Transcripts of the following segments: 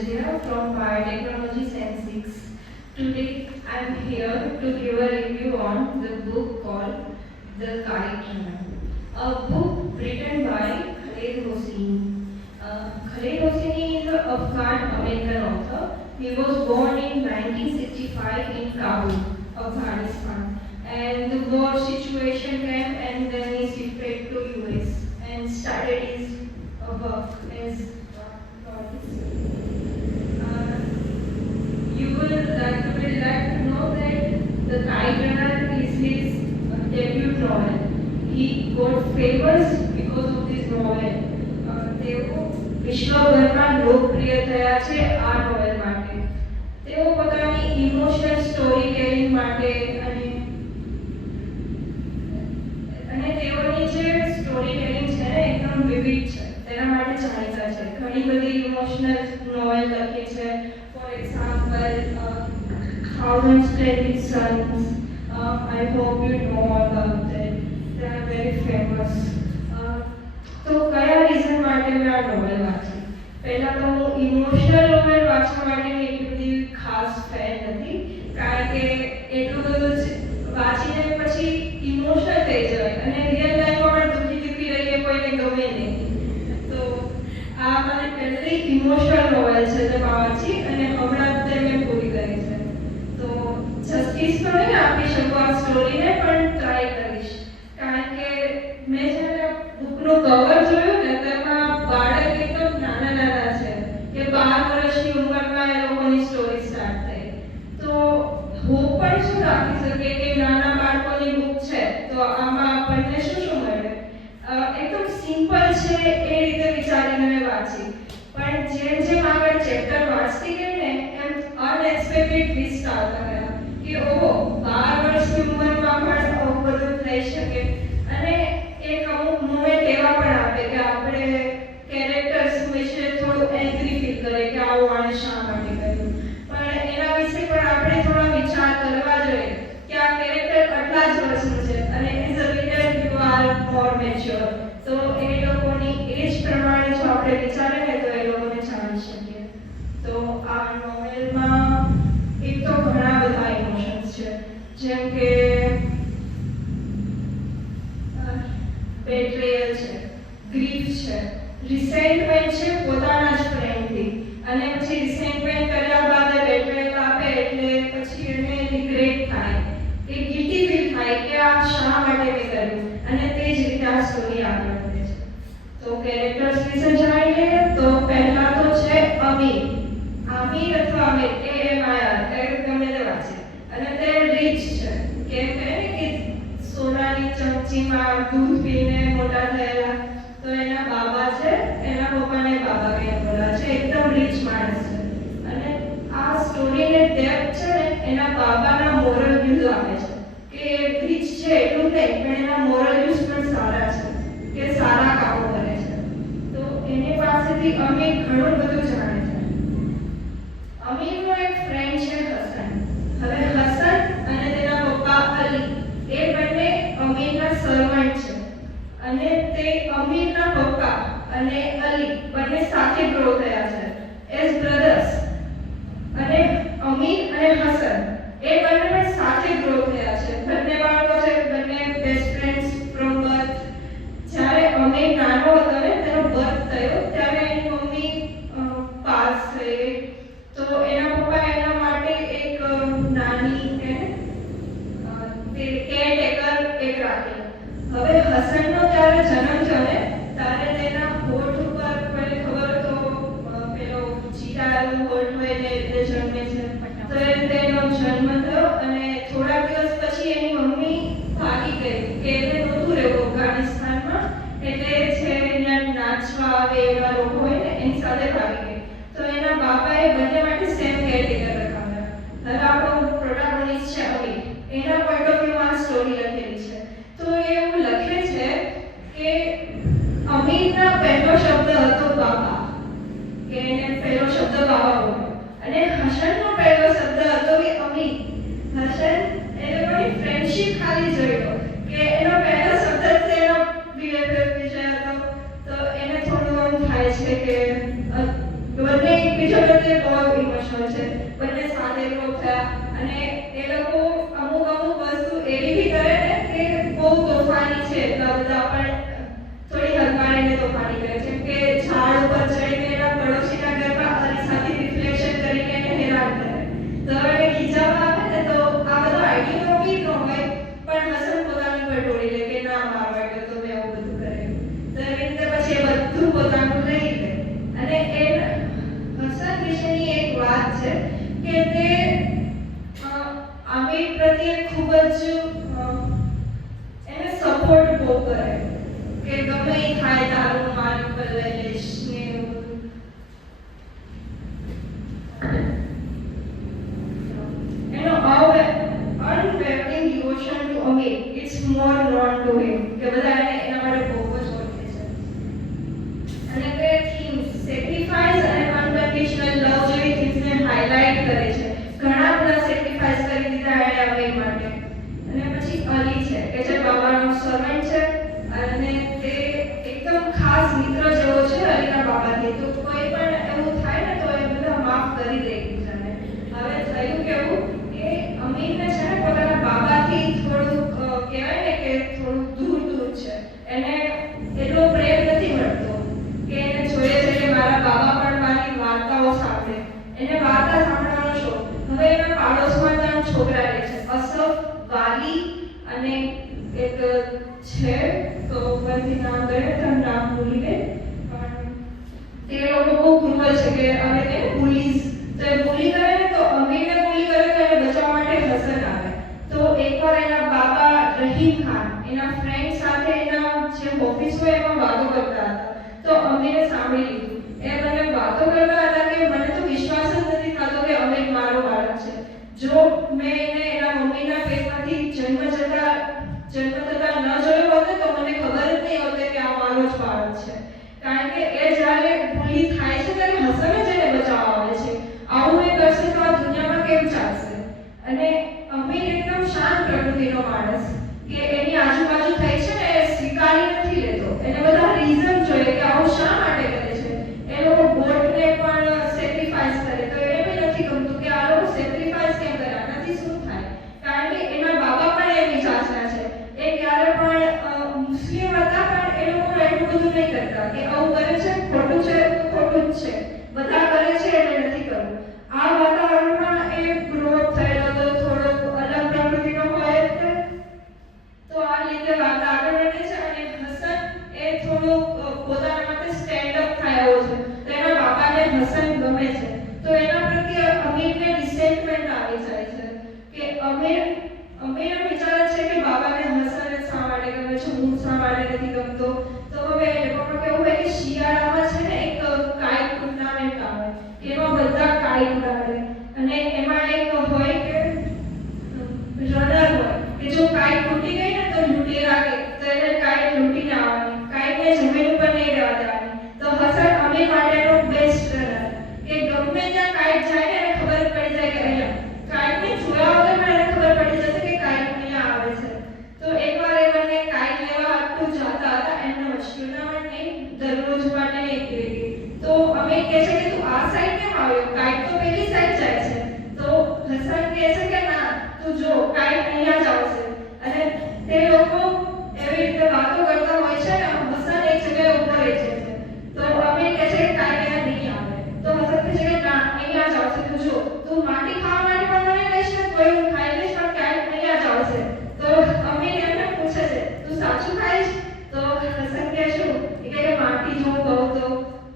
Jajira from Biotechnology Science 6. Today I am here to give a review on the book called The Kite Runner, a book written by Khaled Hosseini. Khaled Hosseini is an Afghan-American author. He was born in 1965 in Kabul, Afghanistan. And the war situation came and then he shifted to US and started his work as you will like to know that The Kite Runner is his debut novel. He got famous because of this novel. તેઓ વિશ્વભરમાં લોકપ્રિય થયા છે આ novel માટે. તેઓ પોતાની emotional story telling માટે અને તેઓની જે સ્ટોરી ટેલિંગ છે ને એકદમ વિવિધ છે, તેના માટે જાણીતા છે. ઘણી બધી ઇમોશનલ નોવેલ લખી છે. For example Thousand Splendid Suns. I hope you know about that. They are very famous. તો કયા રીઝન માટે મેં આ નોવેલ વાંચી? પહેલાં તો હું ઇમોશનલ નોવેલ વાંચવા માટેની એટલી બધી ખાસ ફેન નથી, કારણ કે એટલું બધું વાંચીને પછી ઇમોશનલ થઈ જવાય અને રિયલ લાઈફમાં પણ દુઃખી રહીએ કોઈને ગમે નહીં. તો આ મને પહેલી ઇમોશનલ નોવેલ છે જે વાંચી અને હમણાં જ મેં પૂરી કરી છે. તો જસ્ટિસ તો નહીં આપી શકું આ સ્ટોરીને, પણ ટ્રાય કરીશ, કારણ કે મેં જ્યારે બુકનું કવર જોયું ને તેમાં બાળક એકદમ નાના છે કે 12 વર્ષની ઉંમરમાં એ લોકોની સ્ટોરી સ્ટાર્ટ થઈ. તો હું પણ શું રાખી શકે કે નાના બાળકોની બુક છે તો આમાં આપણને શું મળે. એકદમ સિમ્પલ છે એ રીતે વિચારીને મેં વાંચી, પણ જેમ આગળ ચેપ્ટર વાંચતી ગઈ ને એમ અનએક્સપેક્ટેડ ટ્વિસ્ટ આવતા ગયા કે ઓહો 12 વર્ષની ઉંમરમાં પણ આવું બધું થઈ શકે. અને એક અમુક મોમેન્ટ એવા પણ આપે કે આપણે કેરેક્ટર્સ વિશે થોડું એગ્રી ફીલ કરે કે આવું આને શા માટે કર્યું, પણ એના વિશે પણ આપણે થોડો વિચાર કરવા જોઈએ કે આ કેરેક્ટર આટલા જ વર્ષનું છે અને as a reader you are more mature. તો એ લોકોની એજ પ્રમાણે જો આપણે વિચારીએ ને તો એ લોકોને જાણી શકીએ. તો આ નોવેલમાં એક તો ઘણા બધા ઇમોશન્સ છે, જેમ કે બેટ્રેયલ છે, ગ્રીફ છે, રિસેન્ટમેન્ટ છે પોતાના જ ફ્રેન્ડથી, અને પછી રિસેન્ટમેન્ટ કર્યા બાદ બેટ્રેયલ આપે એટલે પછી એને રિગ્રેટ થાય કે ગિલ્ટી ફીલ થાય કે આ શા માટે મેં કર્યું, અને તે જ રીતે આ સ્ટોરી આગળ વધે છે. તો કેરેક્ટર્સ વિશે જાણીએ તો પહેલા તો છે અમીર અથવા અમીર AMIR, ગમે તે વાંચે, અને તે રીચ છે કે સોનાની ચમચીમાં દૂધ પીને મોટા થયેલા. તો એના બાબા છે, એના પપ્પાને બાબા કહીને બોલા છે, એકદમ રીચ માણસ છે. અને આ સ્ટોરીને ડેપ્થ છે ને એના બાબાના મોરલ વ્યૂઝ આપે છે કે રીચ છે એટલું નહીં, પણ એના મોરલ વ્યૂઝ પણ સારા છે કે સારા કામો કરે છે. તો એની પાસેથી અમીર ઘણું બધું જાણે છે. અમીરનો એક ફ્રેન્ડ છે હસન. હવે હસન અને તેના પપ્પા અલી એ બંને અમીરના સર્વન્ટ છે, અને તે અમીરના પપ્પા અને અલી બંને સાથે ગ્રો થયા છે એઝ બ્રધર્સ. અને અમીર અને હસન એ બંને પણ સાથે ગ્રો થયા છે. બંને બાળકો છે, બંને બેસ્ટ ફ્રેન્ડ્સ ફ્રોમ બર્થ. જ્યારે અમીર નાનો હતો ને તેનો બર્થ થયો ત્યારે એની મમ્મી પાસ થઈ, તો એના પપ્પા એના માટે એક નાની કેરટેકર એક રાખી. હવે હસનનો જ્યારે જન્મ થયો ને ત્યારે તેના હોઠ ઉપર કોઈને ખબર તો પેલો ચીટાયેલો હોઠ હોય ને એટલે જન્મે છે. તો એ તેનો જન્મ થયો અને થોડા દિવસ પછી એની મમ્મી ભાગી ગઈ કે એને નહોતું રહેવું અફઘાનિસ્તાનમાં, એટલે છે અહીંયા નાચવા આવે એવા લોકો હોય ને એની સાથે ભાગી ગઈ. તો એના બાપાએ બંને માટે સેમ કેરટેકર રખાવ્યા. હવે આપણો પ્રોટાગોનિસ્ટ છે અમીર, એના પોઈન્ટ ઓફ વ્યૂમાં આ સ્ટોરી લખેલી છે. તો એવું લખે છે કે અમીરના પહેલો શબ્દ હતો બાબા, કે એને પહેલો શબ્દ બાબા બોલ્યો, અને હસનનો પહેલો શબ્દ હતો કે અમીર. હસન એ લોકોની ફ્રેન્ડશિપ ખાલી જોયો કે એનો પહેલો શબ્દ જ એનો BFF વિશે હતો. તો એને થોડું આમ થાય છે કે બંને એકબીજા પ્રત્યે બહુ ઇમોશનલ છે, બંને સાથે ગ્રો થયા અને એ લોકો અમુક વસ્તુ એવી બી કરે ને કે બહુ તોફાની છે, એટલા બધા પણ થોડી હલકારીને તોફાની કરે, જેમ કે ઝાડ ઉપર ચડીને એના પડોશીના ઘરમાં અરીસાથી રિફ્લેક્શન કરીને એને હેરાન કરે. તો હવે ખીજામાં આવે ને તો આ બધો આઈડિયો બી ન હોય, પણ હસન પોતાની પર ઢોળી લે કે ના મારો આઈડિયો તો મેં એવું બધું કરેલું. તો એવી રીતે પછી એ બધું પોતાનું લઈ લે. અને એ હસન વિશેની એક વાત છે કે તે આમિર પ્રત્યે ખૂબ જ એને સપોર્ટ બહુ કરે કે ગમે એ થાય તારું મારી ઉપર લઈ લઈશ ને એવું બધું. એનો unwavering devotion to Amir, it's more known to him. કે બધા એના માટે બહુ જ ઓળખે છે. અને તે થીમ્સ સેક્રિફાઈસ અને અનકન્ડિશનલ લવ જેવી થીમ્સને હાઇલાઇટ કરે છે. ઘણા બધા સેક્રિફાઈસ કરી દીધા એણે અમીર માટે. અને પછી અલી છે કે જે બાબાનો સર્વન્ટ છે અને તે એકદમ ખાસ મિત્ર જેવો છે અલીના બાબાથી. તો કોઈ પણ એવું થાય ને તો એ બધા માફ કરી દે એકબીજાને. હવે થયું કેવું કે અમીરને છે ને પોતાના બાબાથી થોડું કહેવાય ને કે થોડું દૂર છે. એને એટલો પ્રેમ નથી મળતો કે એને જોઈએ છે કે મારા બાબા પણ મારી વાર્તાઓ સાંભળે. એને વાર્તા સાંભળવાનો શોખ. હવે એના પાડોશમાં 3 છોકરા રહે છે, અસફ, વાલી અને એક છે, તો ઉપરથી નામ ગયે તો નામ ભૂલી ગઈ, પણ તે લોકો બહુ ક્રૂઅલ છે કે હવે કે પુલિસ તો એ બોલી કરે ને તો અમીરને બોલી કરે તો એને બચાવવા માટે હસન આવે. તો એકવાર એના બાબા રહીમ ખાન એના ફ્રેન્ડ સાથે એના જે ઓફિસ હોય એમાં વાતો કરતા હતા. તો અમીરે સાંભળી લીધું. એ મને વાતો કરતા હતા કે મને તો વિશ્વાસ જ નથી થતો કે અમીર મારો બાળક છે. જો મેં એને એના મમ્મીના પેટમાંથી જન્મ થતા ન જોયો હોત તો મને ખબર જ નહીં હોત કે આ મારો જ બાળક છે. કારણ કે એ જ્યારે ભૂલી થાય છે ત્યારે હસન જ એને બચાવવા આવે છે. આવું એ કરશે તો આ દુનિયામાં કેમ ચાલશે? અને અમીર એકદમ શાંત પ્રકૃતિનો માણસ કે એની આજુબાજુ થઈ છે ને એ સ્વીકારી નથી લેતો. એને બધા રીઝન જોઈએ કે આવું શા માટે કરે છે. એ લોકો બોટને પણ સેક્રિફાઈસ કરે તો એને બી નથી ગમતું કે આ લોકો સેક્રિફાઈસ કેમ કરે, આનાથી શું થાય? કારણ કે એના બાબા પણ એવી જાતના છે. એ ક્યારે પણ મુસ્લિમ હતા પણ એ લોકો એટલું બધું નહીં કરતા કે આવું કરે છે ખોટું છે તો ખોટું જ છે, બધા કરે છે એટલે નથી કરવું. આ વાતાવરણમાં એ ગ્રોથ થયેલો તો થોડો અલગ પ્રકૃતિનો હોય જ. તો આ રીતે વાત આગળ વધે છે અને હસન એ થોડું પોતાના માટે સ્ટેન્ડ અપ થાય એવો છે. તો એના બાબાને હસન ગમે છે. તો એના પ્રત્યે અમીરને રિસેન્ટમેન્ટ આવી જાય છે કે અમીર વિચારે છે કે બાબાને હસન શા માટે ગમે છે, હું શા માટે નથી ગમતો. તો હવે એ લોકોને કેવું હોય કે શિયાળામાં છે ને એક કાઇટ ટુર્નામેન્ટ આવે, એમાં બધા કાઇટ ઉડાડે અને એમાં એક હોય કે રનર હોય કે જો કાઇટ તૂટી ગઈ ને તો લૂંટેરા કે તો એને કાઇટ લૂંટીને આવવાની, કાઇટને જમીન ઉપર નહીં રહેવા દેવાની. તો હસન અમીર માટેનો બેસ્ટ રનર કે ગમે ત્યાં કાઇટ જાય ને એને ખબર પડી જાય કે અહીંયા કાઇટને જોયા વગર પણ એને ખબર પડી જશે કે કાઇટ અહીંયા આવે છે. તો એકવાર એ બંને કાઇટ લેવા આટલું જતા હતા એમનો ટુર્નામેન્ટ નહીં, દરરોજ માટે નીકળી. તો અમીર કહે છે કે તું આ સાઈડ કેમ આવ્યો, કાઇટ તો પેલી સાઈડ જાય છે. તો હસન કહે છે કે ના તું જો કાઇટ અહીંયા જ આવશે. અને તે લોકો એવી રીતે વાતો કરતા હોય છે ને હસન એક જગ્યાએ ઊભો રહી જાય છે. તો અમીર કહે છે કે કાઇટ અહીંયા નહીં આવે. તો હસન કહે છે કે ના અહીંયા જ આવશે, તું જો તું માટી ખાવા માટે પણ મને લઈશ ને તોય હું ખાઈ લઈશ પણ કાઇટ અહીંયા જ આવશે. તો અમીર એમને પૂછે છે તું સાચું ખાઈશ? તો હસન કહે શું કે માટી જો કહું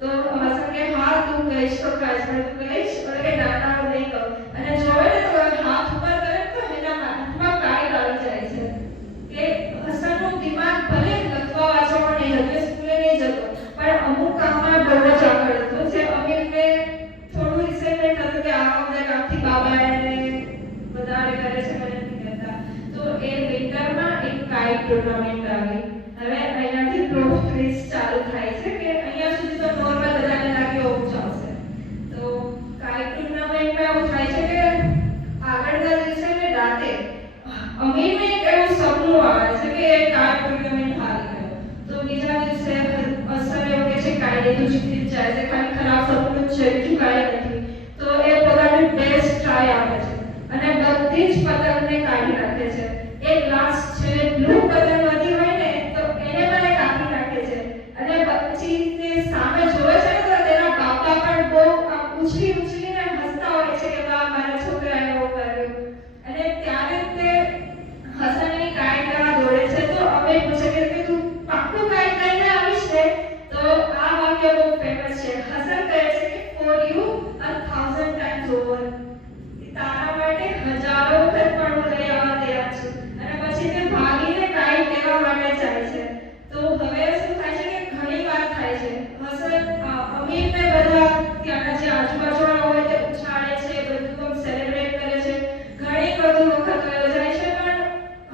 તો હસન કહે હા તું કહીશ તો ખાઈશ પણ તું કહીશ તો કે ના ના હું નહીં કહું. અને જોવે ને તો હાથ ઉપર કરે તો એના હાથમાં કાઇટ આવી જાય છે. કે હસનનું દિમાગ ભલે લખવા વાંચવામાં નહીં હતું, સ્કૂલે નહીં જતો પણ અમુક કામમાં બહુ જ આગળ હતો. જે અમીરને થોડું રિસેન્ટમેન્ટ હતું કે આ બધા કામથી બાબા એને વધારે કરે છે મને નથી કહેતા. તો એ વિન્ટરમાં એક કાઇટ ટુર્નામેન્ટ આવી. હવે અહીંયાથી પ્લોટ ટ્વિસ્ટ ચાલુ થાય છે કે અહીંયા સુધી તો નોર્મલ બધાને લાગે એવું ચાલશે. તો કાઇટ ટુર્નામેન્ટમાં એવું થાય છે કે આગળના દિવસે ને રાતે અમીરને એક એવું સપનું આવે છે કે એ કાઇટ ટુર્નામેન્ટ હારી ગયો. તો બીજા દિવસે અસર એવું કે છે કાઇટ તો જીતી જ જાય છે, ખાલી ખરાબ સપનું જ છે, બીજું કાંઈ નથી. તો એ પોતાની બેસ્ટ ટ્રાય આપે છે અને બધી જ પતંગને કાઢી નાખે છે. એક લાસ્ટ છે બ્લુ પતંગ વધી હોય ને તો એને પણ એ કાપી નાખે છે અને પછી તે સામે જોવે છે તો તેના બાપા પણ બહુ ઉછળીને હસતા હોય છે કે વાહ મારા છોકરાએ એવું કર્યું. અને ત્યારે તે હસનની કાંઈ કરવા દોડે છે તો અમે પૂછે કે તું પાક્કું કાંઈ કરીને આવીશ ને? તો આ વાક્ય બહુ ફેમસ છે. હસન કહે છે કે ફોર યુ 1000 times over. તારા માટે હજારો વખત પણ હું લઈ આવવા તૈયાર છું. અને પછી તે ભાગીને કાંઈ કહેવા માટે જાય છે. તો હવે શું થાય છે કે ઘણી વાર થાય છે હસન અમીરને બધા ત્યાંના જે આજુબાજુવાળા હોય તે ઉછાળે છે, બધું સેલિબ્રેટ કરે છે, ઘણી બધું વખત વયો જાય છે પણ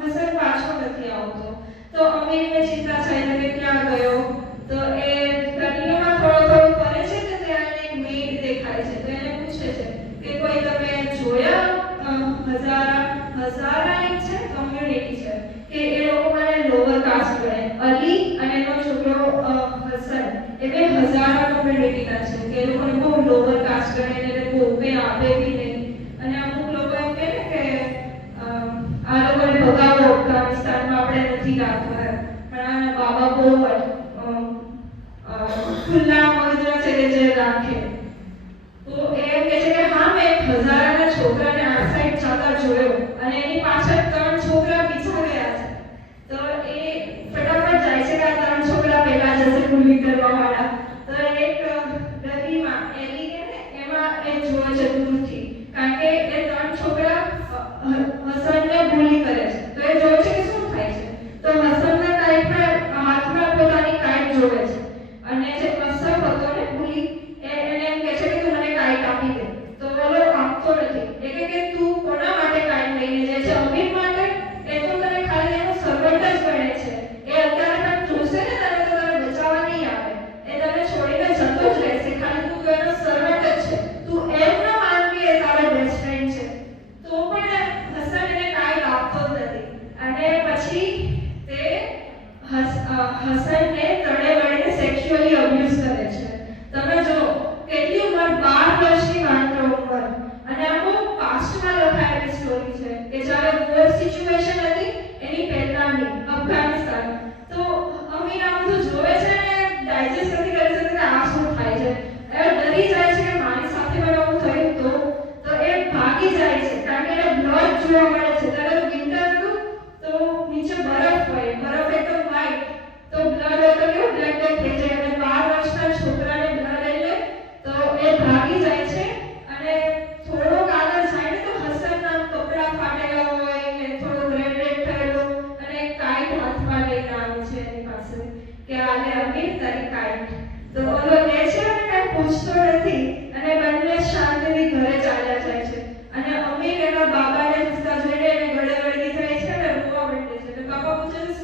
હસન પાછો નથી આવતો. તો અમીરને ચિંતા થાય છે કે ક્યાં ગયો. તો એ ગલીઓમાં થોડો ફરે છે તો ત્યાં એક મેઇડ દેખાય છે. તો એને પૂછે છે કે કોઈ તમે જોયા હઝારા એક છે કમ્યુનિટી છે કે એ લોકો મને લોઅર કાસ્ટ ગણે. અલી અને એનો છોકરો હસન એ બે હઝારા કમ્યુનિટીના છે કે એ લોકોને બહુ લોઅર કાસ્ટ ગણે ને એ લોકો ઉભે આપે બી નહીં. અને અમુક લોકો એમ કહે ને કે આ લોકોને ભગાવો, અફઘાનિસ્તાનમાં આપણે નથી રાખવા. પણ આ બાબા બહુ ખુલ્લા મગજના છે કે જે રાખે. તો એ એમ કહે છે કે હા મેં હઝારાના છોકરાને આ સાઈડ જતા જોયો અને એની પાછળ 3 છોકરા બીજા ગયા છે. તો એ ફટાફટ જાય છે કે આ 3 છોકરા પહેલા જશે ગુલી કરવા વાળા. તો એક ગલીમાં એલી કે ને એમાં એ જોવે છે દૂરથી કારણ કે એ 3 છોકરા હસનને ગુલી કરે છે. તો એ જોવે છે કે શું થાય છે. તો હસનના કાંઈ હાથમાં પોતાની કાંઈ જોવે છે અને જે અસર હતો ને ગુલી એને એમ કહે છે કે તું મને કાંઈ આપી દે. તો બોલો આપતો નથી. કે તું કોના માટે કાંઈ લઈને જાય છે? અમીર માટે? એ તો તને ખાલી એનો સર્વન્ટ જ ગણે છે. એ અત્યારે પણ જોશે ને તને તો તને બચાવવા નહીં આવે. એ તને છોડીને જતો જ રહેશે. ખાલી તું તો એનો સર્વન્ટ જ છે. તું એમ ન માન કે એ તારો બેસ્ટ ફ્રેન્ડ છે. તો પણ હસન એને કાંઈ આપતો જ નથી. અને પછી તે હસનને તળે વળીને સેક્સ્યુઅલી અબ્યુઝ કરે છે. તમે જો કેટલી ઉંમર, 12 વર્ષની માત્ર ઉંમર. અને આ બહુ પાસ્ટમાં લખાયેલી સ્ટોરી છે કે જ્યારે વોર સિચ્યુએશન હતી એની પહેલાની અફઘાનિસ્તાન. તો અમીર આ બધું જોવે છે ને ડાયજેસ્ટ નથી કરી શકતો કે આ શું થાય છે. એ ડરી જાય છે કે મારી સાથે પણ આવું થયું તો એ ભાગી જાય છે કારણ કે એને બ્લડ જોવા મળે છે. ત્યારે તો વિન્ટર હતું તો નીચે બરફ હોય, બરફ એકદમ વ્હાઈટ. તો બ્લડ હતો કેવો બ્લડ થઈ જાય અને 12 વર્ષના છોકરાને બ્લડ એટલે તો એ ભાગી જાય છે. અને થોડોક આગળ જાય ને તો હસનના કપડાં ફાટેલા હોય ને થોડું રેડ થયેલું અને કાઈટ હાથમાં લઈને આવે છે એની પાસે કે આલે અમીર તારી કાઈટ. તો ઓલો લે છે અને કાંઈ પૂછતો નથી અને બંને શાંતિથી ઘરે ચાલ્યા જાય છે. અને અમીર એના બાબાને હસતા જોઈને એને ગળે વળગી જાય છે અને રોવા માંડે છે. તો બાબા પૂછે છે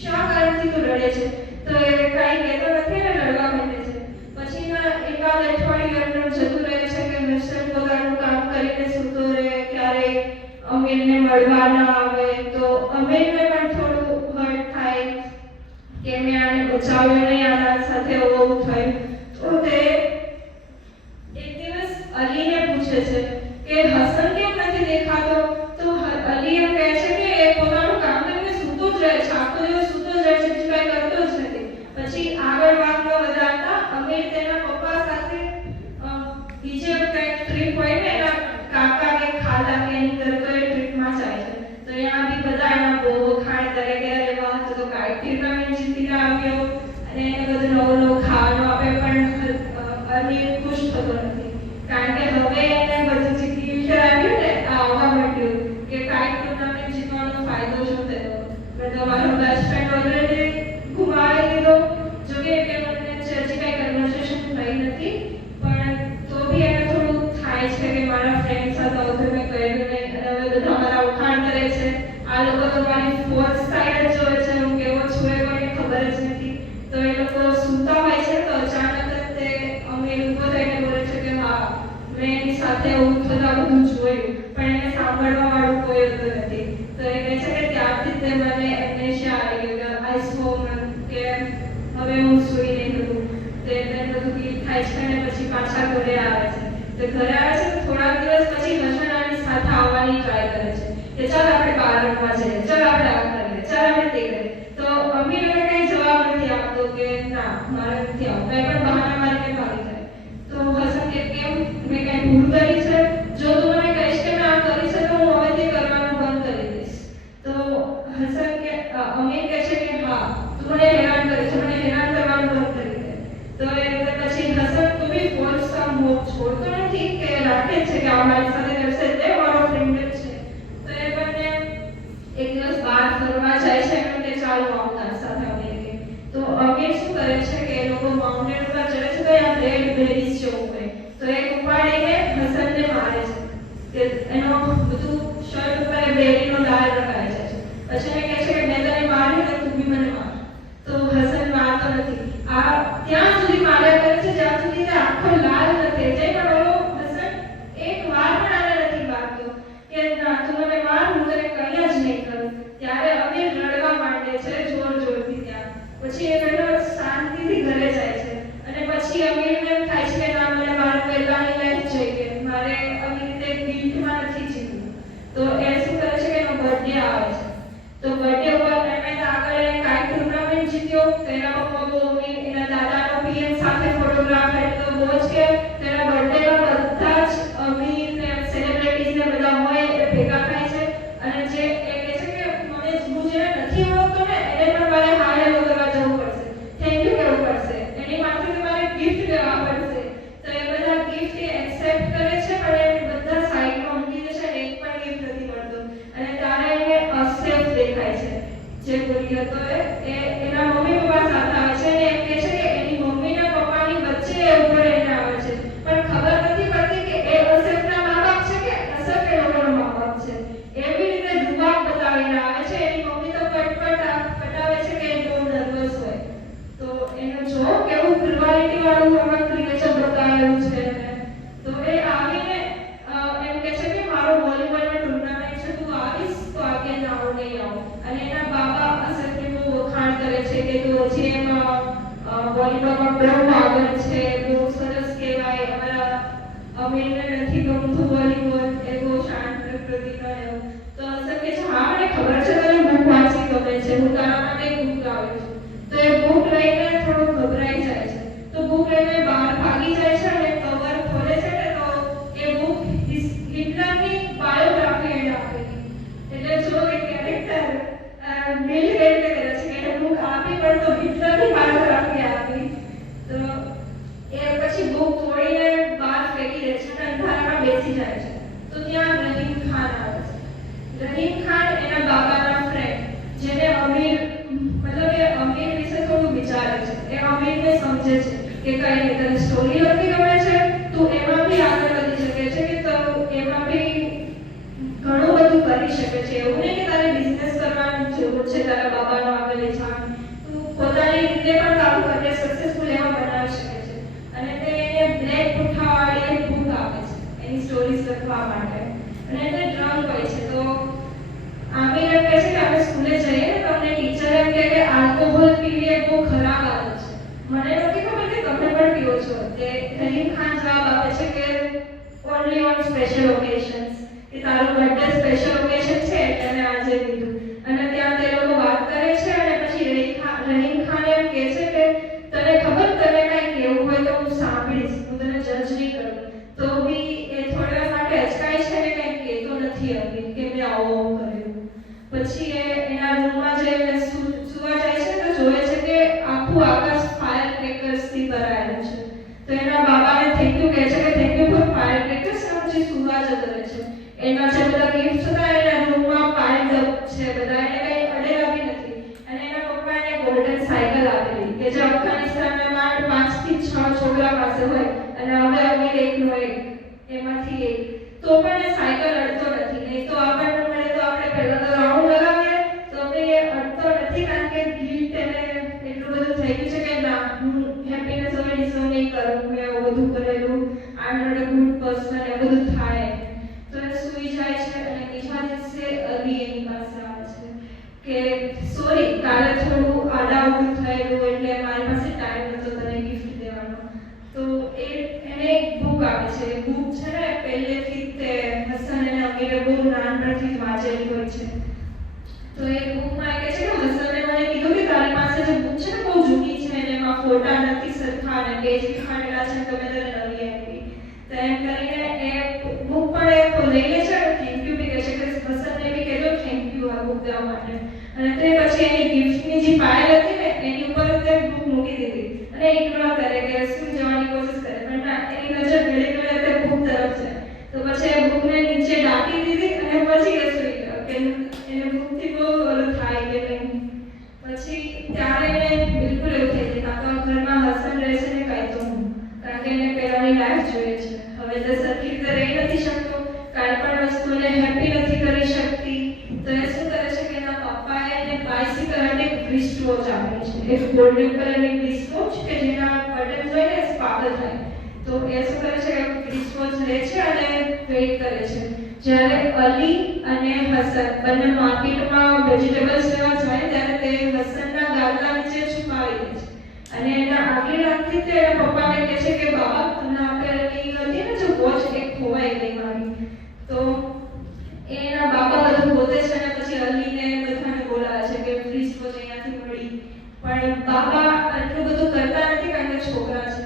શા કારણથી તું રડે છે? તો એ કાંઈ કહેતો નથી અને રડવા માંડે છે. પછીના એકાદ અઠવાડિયું એમનું જતું રહે છે કે હસન પોતાનું કામ કરીને સૂતો રહે, ક્યારેય અમીરને મળવા ના આવે. તો અમીરને પણ થોડું હર્ટ થાય કે મેં આને બચાવ્યો નહીં, આના સાથે આવું થયું. તો તે એક દિવસ અલીને પૂછે છે કે હસન કેમ નથી દેખાતો? તો અલી એમ કહે છે કે એ પોતાનું કામ કરીને સૂતો જ રહે છે, આખો દિવસ સૂતો જ રહે છે, બીજું કાંઈ કરતો જ નથી. પછી આગળ વાત ન વધારતા અમીર તેના પપ્પા સાથે બીજે કંઈક ટ્રીપ હોય ને એના કાકા કે ખાલા કે એની ઘરે તો એ ટ્રીપમાં જાય છે. તો અહીંયા બી બધા એના બહુ વખાણ કરે કે અરે વાહ તો કાંઈ ટુર્નામેન્ટ જીતીને આવ્યો અને એને બધું નવું ખાવાનું આપે. પણ અમીર ખુશ થતો નથી કારણ કે હવે એને બધું જીતી આવ્યું ને આવવા માંડ્યું કે કાંઈક ટુર્નામેન્ટ જીતવાનો ફાયદો શું થયો? મેં તમારો બેસ્ટ ફ્રેન્ડ ઓલરેડી ગુમાવી દીધો. જોકે કે મને હજી કાંઈ કન્વર્સેશન થઈ નથી પણ તો બી એને થોડું થાય છે કે મારા ફ્રેન્ડ સાથે આવું મેં કર્યું નહીં અને હવે બધા મારા વખાણ કરે છે. આ લોકો તો મારી ફોર્થ સાઈડ જ જોવે છે, હું કેવો છું એ કોઈને ખબર જ નથી. તો એ લોકો સૂતા હોય છે તો અચાનક જ તે અમીર ઊભો થઈને બોલે છે કે હા મેં એની સાથે એવું થતા બધું જોયું પણ એને સાંભળવા વાળું કોઈ હતું નથી. તો એ કહે છે કે ત્યારથી તે મને એમનેશિયા આવી ગયું. આઈ સો કે હવે હું સૂઈ નહીં કરું. તો એને બધું ગીત થાય છે અને પછી પાછા ઘરે આવે છે. તો ઘરે આવે છે તો થોડા દિવસ પછી હસબન્ડ આની સાથે આવવાની ટ્રાય કરે છે કે ચાલ આપણે બહાર રમવા જઈએ, ચાલ આપણે આ કરીએ, ચાલ આપણે તે કરીએ. તો અમીર એને કઈ જવાબ નથી આપતો કે ના મારે નથી આવવું, કઈ પણ બહાના મારીને ભાગી જાય. તો હસન કે કેમ મેં કઈ ભૂલ કરી છે? જો તું મને કહીશ કે મેં આ કરી છે તો હું હવેથી કરવાનું બંધ કરી દઈશ. તો હસન કે અમીર કહે છે કે હા તું મને હેરાન કરે છે, મને હેરાન કરવાનું બંધ કરી દે. તો એટલે પછી હસન તો બી ફોર્સ હોપ છોડતો નથી કે રાખે છે કે આ મારી સાથે કરશે, તે મારો ફ્રેન્ડ છે. તો એ બંને એક દિવસ બહાર ફરવા જાય છે અને કે ચાલો આવું તારી સાથે અમીર કે. તો અમીર શું કરે છે કે એ લોકો માઉન્ટેન પર ચડે છે તો ત્યાં રેડ બેરીઝ જેવું હોય તો એક ઉપાડીને હસનને મારે છે કે એનો બધું શર્ટ ઉપર બેરીનો દાળ લગાવી જાય છે. પછી એને કહે છે કે મેં તને માર્યું ને તું બી મને માર. તો હસન મારતો નથી, આ ત્યાં સુધી માર્યા કરે છે જ્યાં સુધી તે આખો લાલ ન થઈ જાય. પણ ઓલો હસન એક વાર પણ આને નથી મારતો કે ના તું મને માર, હું તને કંઈ જ નહીં કરું. ત્યારે અમીર રડવા માંડે છે જોર જોરથી ત્યાં. પછી એ બંને શાંતિથી ઘરે જાય છે અને પછી અમીરને એમ થાય છે કે ના મને મારા પહેલાની લાઈફ જોઈએ, મારે આવી રીતે ગિલ્ટમાં નથી જીવવું. તો એ શું કરે છે કે એનો બર્થડે આવે છે. તો બર્થડે ઉપર એમ આગળ એને કાંઈક ટુર્નામેન્ટ જીત્યો. તેના પપ્પા બહુ અમીર, એના દાદાનો પીએમ સાથે ફોટોગ્રાફ, એટલે તો બહુ જ કે તેના બર્થડેમાં બધા જ અમીર ને સેલિબ્રિટીઝ ને બધા હોય એ ભેગા થાય છે. અને જે એ કહે છે કે મને હું જેને નથી ઓળખતો ને એને પણ મારે હાય હેલો કરવા જવું પડશે, થેન્ક યુ કહેવું પડશે, એની પાસેથી મારે ગિફ્ટ લેવા પડશે. તો એ બધા ગિફ્ટ એક્સેપ્ટ કરે છે પણ એ બધા સાઈડમાં મૂકી દે છે અને એક પણ ગિફ્ટ નથી મળતો. અને ત્યારે એને અસેફ દેખાય છે જે બોલી હતો એ એના મમ્મી પપ્પા સાથે આવે છે અને એમ કહે છે કે એની મમ્મી ને પપ્પાની વચ્ચે એ ઉપર એને આવે છે પણ ખબર નથી પડતી કે એ અસેફના મા બાપ છે કે અસેફ એ લોકોનો મા બાપ છે. એવી રીતે રૂબાબ બતાવીને આવે છે. એની મમ્મી તો પટાવે છે કે એ બહુ નર્વસ હોય. તો એનો જો કેવું ક્રુઆલિટી વાળું આમાં ક્રિએચર બતાવેલું છે. તો એ આવીને એમ કહે છે કે મારો વોલીબોલનો ટુર્નામેન્ટ છે, તું આવીશ તો આગે આવો નહીં આવો. અને એના બાબા અસફની બહુ વખાણ કરે છે કે તું હજી એમ વોલીબોલમાં બહુ આગળ છે, બહુ સરસ કહેવાય, અમારા અમીરને નથી ગમતું વોલીબોલ, એ બહુ શાંત પ્રકૃતિનો એવું. તો અસફ કહે છે હા મને ખબર છે તને બુક વાંચવી ગમે છે, હું તારા માટે એક બુક લાવ્યો છું. તો એ બુક લઈને થોડો ગભરાઈ જાય છે. તો બુક લઈને બહાર ભાગી જાય છે અને કવર ખોલે છે ને તો એ બુક હિટલરની બાયોગ્રાફી એને આપેલી. એટલે જો એ કેરેક્ટર મિલ રીતે કરે છે કે બુક આપી પણ તો હિટલરની બાયોગ્રાફી આપી. તો એ પછી બુક તોડીને બહાર ફેંકી દે છે અને અંધારામાં બેસી જાય છે. તો ત્યાં રહીમ ખાન આવે છે. રહીમ ખાન એના બાબાના ફ્રેન્ડ, જેને અમીર મતલબ એ અમીર વિશે થોડું વિચારે છે, એ અમીરને સમજે છે કે કઈ નહીં તને સ્ટોરી લખી ગમે છે, તું એમાં બી આગળ વધી શકે છે કે તું એમાં બી ઘણું બધું કરી શકે છે. એવું નહીં કે તારે બિઝનેસ કરવાની જરૂર છે તારા બાબાનો આગળ લઈ જવાનું, તું પોતાની રીતે પણ કામ કરીને સક્સેસફુલ એવા બનાવી શકે છે. અને તે એને બ્લેક પુઠ્ઠાવાળી એક બુક આપે છે એની સ્ટોરીઝ લખવા માટે. અને તે ડ્રંક હોય છે. તો આમિર એમ કહે છે કે આપણે સ્કૂલે જઈએ ને તો અમને ટીચર એમ કહે કે આલ્કોહોલ પીવી એ બહુ ખરાબ આદત છે. મને નથી ખબર કે તમે પણ પીવો છો. તે રહીમ ખાન જવાબ આપે છે કે ઓનલી ઓન સ્પેશિયલ ઓકેશન્સ, કે તારો બર્થડે સ્પેશિયલ ઓકેશન છે એટલે મેં આજે લીધું. અને ત્યાં તે લોકો વાત કરે છે અને પછી રહીમ ખાન એમ કહે છે કે તને ખબર તને કાંઈ કહેવું હોય તો હું સાંભળીશ, હું તને જજ નહીં કરું. તો બી એ થોડા માટે અચકાય છે ને કંઈ કહેતો નથી અમીર કે મેં આવું કર્યું. પછી એ એના રૂમમાં જઈને સુવા જાય છે તો જોવે છે કે આખું આકાશ ફાયર ક્રેકર્સથી ભરાયેલું છે. તો એના બાબાને થેન્ક યુ કહે છે કે thank you for fire crackers, પછી સુવા જતો રહે છે. એના જે બધા ગિફ્ટ્સ હતા એના રૂમમાં પાઇલ્ડ અપ છે બધા, એને કંઈ અડેલા બી નથી. અને એના પપ્પા એને ગોલ્ડન સાયકલ આપેલી કે જે અફઘાનિસ્તાનના માંડ 5 થી 6 છોકરા પાસે હોય અને હવે અમીર એકનો એક એમાંથી એક. તો પણ એ સાયકલ અડતો નથી. નહીં તો આપણને મળે તો આપણે પહેલા તો રાઉન્ડ લગાવીએ તો એ અડતો નથી કારણ કે ગિલ્ટ એને એટલું બધું થઈ ગયું છે કે ના હું હેપીનેસ હવે ડિઝર્વ નહીં કરું, મેં એવું બધું કરેલું, I am not a good person, એ બધું થાય. તો એ સૂઈ જાય છે અને બીજા દિવસે અલી એની પાસે આવે છે કે સોરી કાલે થોડું આડાઅવળું થયેલું એટલે મારી પાસે ટાઈમ નહોતો તને ગિફ્ટ દેવાનો. તો એ આવે છે. એ બુક છે ને પહેલેથી જ તે હસન અને અમીરે બહુ નાનપણથી જ વાંચેલી હોય છે. તો એ બુકમાં કહે છે કે હસને મને કીધું કે તારી પાસે જે બુક છે ને બહુ જૂની છે અને એમાં ફોટા નથી સરખા અને પેજ બી ફાટેલા છે, તો મેં તને નવી આપી. તો એમ કરીને એ બુક પણ એ લઈ લે છે અને થેન્ક યુ બી કહે છે કે હસનને બી કહેજો થેન્ક યુ આ બુક દેવા માટે. અને તે પછી એની ગિફ્ટની જે ફાઇલ હતી ને એની ઉપર તે બુક મૂકી દીધી અને ઇગ્નોર કરે કે શું જવાની કોશિશ કરે, પણ ના, એની નજર ઘડી તે બુક તરફ છે. તો પછી એ બુકને નીચે ડાકી દીધી અને પછી એ સુઈ ગયો કે એને બુકથી બહુ ઓલું થાય કે નહીં. પછી ત્યારે એને બિલકુલ એવું થઈ જાય કાં તો ઘરમાં હસન રહે છે ને કાંઈ તો હું, કારણ કે એને પહેલાંની લાઈફ જોઈએ છે. હવે તે સરખી રીતે રહી નથી શકતો, કાંઈ પણ વસ્તુને હેપી નથી કરી શકતી. તો એ શું કરે છે કે એના પપ્પાએ એને બાઇસિકલ અને રિસ્ટ વોચ આપે છે, એક ગોલ્ડન કલરની રિસ્ટ વોચ કે જેના બટન જોઈને સ્પાર્કલ થાય. તો એ શું કરે છે કે રિસ્ટ વોચ લે છે અને વેઇટ કરે છે. જ્યારે અલી અને હસન બંને માર્કેટમાં વેજીટેબલ્સ લેવા જાય ત્યારે તે હસનના ગાદલા નીચે છુપાવી દે છે અને એના આગલી રાતથી તે પપ્પાને કહે છે કે બાબા તમને આપેલી હતી ને જો વોચ એ ખોવાઈ ગઈ મારી. તો એના બાબા બધું ગોતે છે અને પછી અલીને બધાને બોલાવે છે કે પ્લીઝ વોચ અહીંયાથી મળી. પણ બાબા આટલું બધું કરતા નથી કારણ કે છોકરા છે.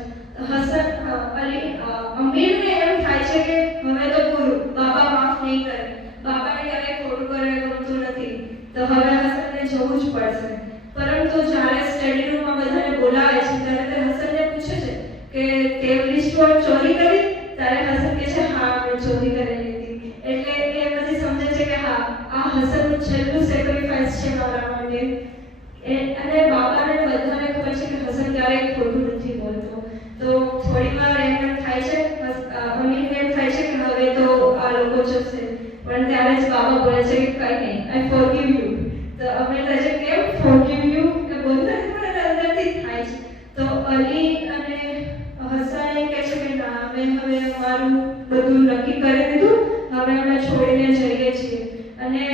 અમીરને એમ થાય છે કે હવે તો પૂરું, બાબા માફ નહીં કરે, બાબાને ક્યારેય ખોટું કરે ગમતું નથી, તો હવે હસનને જવું જ પડશે. પરંતુ જ્યારે સ્ટડી રૂમમાં બધાને બોલાવે છે ત્યારે તે હસનને પૂછે છે કે તે લિસ્ટ ચોરી કરી? ત્યારે હસન કહે છે હા, મેં ચોરી કરેલી હતી. એટલે એ પછી સમજે છે કે હા, આ હસનનું છેલ્લું સેક્રિફાઈસ છે મારા માટે. અને બાબાને બધાને ખબર છે કે હસન ક્યારેય ખોટું નથી બોલતો. તો થોડી વાર એમ થાય છે, અમીરને એમ થાય છે કે હવે તો આ લોકો જશે, પણ ત્યારે જ બાબા બોલે છે કે કંઈ નહીં, આઈ ફોરગીવ યુ. તો અમીર કહે છે કેમ ફોરગીવ યુ? કે બોલતા પણ અંદરથી થાય છે. તો અલી અને હસન કહે છે કે ના, અમે હવે અમારું બધું નક્કી કરી દીધું, હવે અમે છોડીને જઈએ છીએ. અને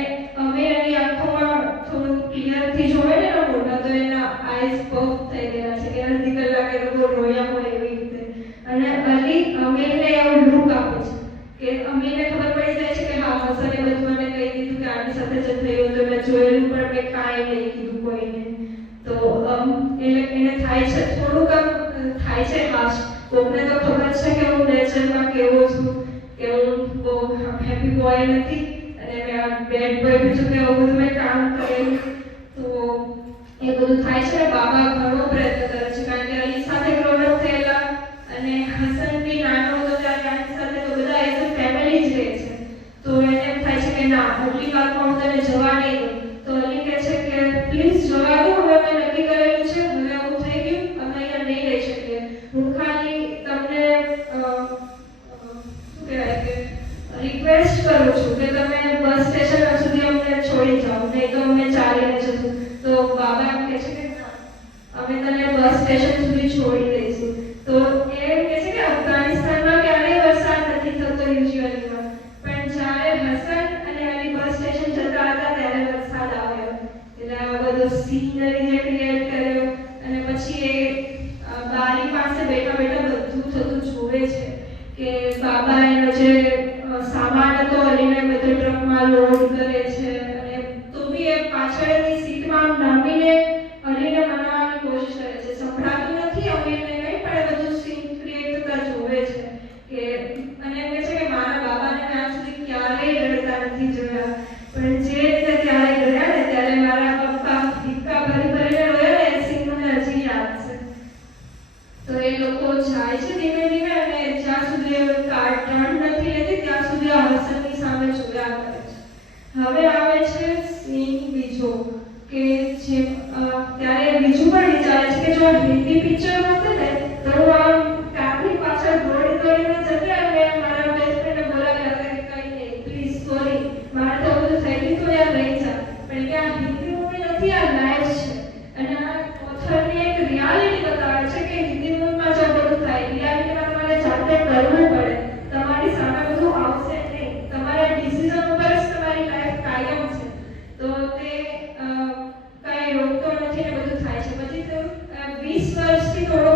અમીરની આંખોમાં થોડું ક્લિયરથી જોવે ને મોટા, તો એના આઈઝ પફ થઈ ગયા છે કે અડધી કલાકે લોકો રોયા હોય એવી રીતે. અને અલી અમીરને એવું લુક આપે છે કે અમીરને ખબર પડી જાય છે કે હા, હસને બધું મને કહી દીધું કે આની સાથે જે થયું તો મેં જોયેલું પણ મેં કાંઈ નહીં કીધું કોઈને. તો એને થાય છે થોડુંક થાય છે હાશ. કોકને તો ખબર છે કે હું નેચરમાં કેવો છું, કે હું બહુ હેપી બોય નથી અને મેં આ બેડ બોય બીજું કે એવું બધું મેં કામ કરેલું. તો એ બધું થાય છે. બાબા ઘણો પ્રયત્ન કરે છે કારણ કે અલી સાથે ગ્રોઅપ થયેલા અને હસન બી નાનો હતો ત્યારે આની સાથે તો બધા એઝ અ ફેમિલી જ રહે છે. તો એને એમ થાય છે કે ના, આટલી વારમાં હું તને જવા નહીં દઉં. તો અલી કહે છે કે પ્લીઝ જવા દો, હવે મેં નક્કી કરેલું છે, હવે આવું થઈ ગયું, અમે અહીંયા નહીં રહી શકીએ. હું ખાલી તમને શું કહેવાય કે રિક્વેસ્ટ કરું છું કે તમે બસ સ્ટેશન સુધી અમને છોડી જાઓ, નહીં તો અમે ચાલીને જશું. તો બાબા એમ કહે છે કે અમે તને બસ સ્ટેશન સુધી છોડી દઈશું. તો એ કહે છે કે અફઘાનિસ્તાનમાં ક્યારેય વરસાદ નથી થતો યુઝ્યુઅલીમાં, પણ જ્યારે હસન અને અલી બસ સ્ટેશન જતા હતા ત્યારે વરસાદ આવ્યો. એટલે આ બધો સીનરી જે ક્રિએટ કર્યો અને પછી એ બારી પાસે બેઠા બેઠા બધું થતું જોવે છે કે બાબા એનો જે સામાન હતો અલીને બધો ટ્રકમાં લોડ કરે છે. અને તો બી એ પાછળની સીટમાં નમીને અલીને મનાવવાની કોશિશ કરે છે. સંભળાતું નથી અમીરને કંઈ, પણ એ બધું સીન ક્રિએટ થતા જોવે છે કે અને એમ કહે છે કે મારા બાબાને મેં આજ સુધી ક્યારેય રડતા નથી જોયા, પણ જે રીતે ત્યારે ગયા ને ત્યારે મારા પપ્પા હિક્કા ભરી ભરીને રોયા ને, એ સીન મને હજી યાદ છે. તો એ લોકો જાય છે ધીમે ધીમે અને જ્યાં સુધી કાર ટર્ન નથી લેતી ત્યાં સુધી આ હસનની સામે જોયા કરે છે. હવે આવે છે સીન બીજો કે જે ત્યારે બીજું પણ વિચારે છે કે જો હિન્દી પિક્ચર હશે ને તો હું આમ કારની પાછળ દોડી દોડીને જતી અને મારા બેસ્ટ ફ્રેન્ડને બોલાવી હતા કે કંઈ નહીં, પ્લીઝ સોરી, મારે તો બધું થઈ ગયું તો યાર રહી જા. પણ કે આ હિન્દી મૂવી નથી, આ લાઈફ છે. અને આ ઓથરની એક રિયાલિટી બતાવે છે કે હિન્દી મૂવીમાં જો બધું થાય, રિયાલિટીમાં તમારે જાતે કરવું પડે, તમારી સામે બધું આવશે નહીં, તમારા ડિસિઝન ઉપર જ તમારી લાઈફ કાયમ છે. તો તે કંઈ રોકતો નથી ને બધું થાય છે. પછી તો 20 વર્ષથી થોડો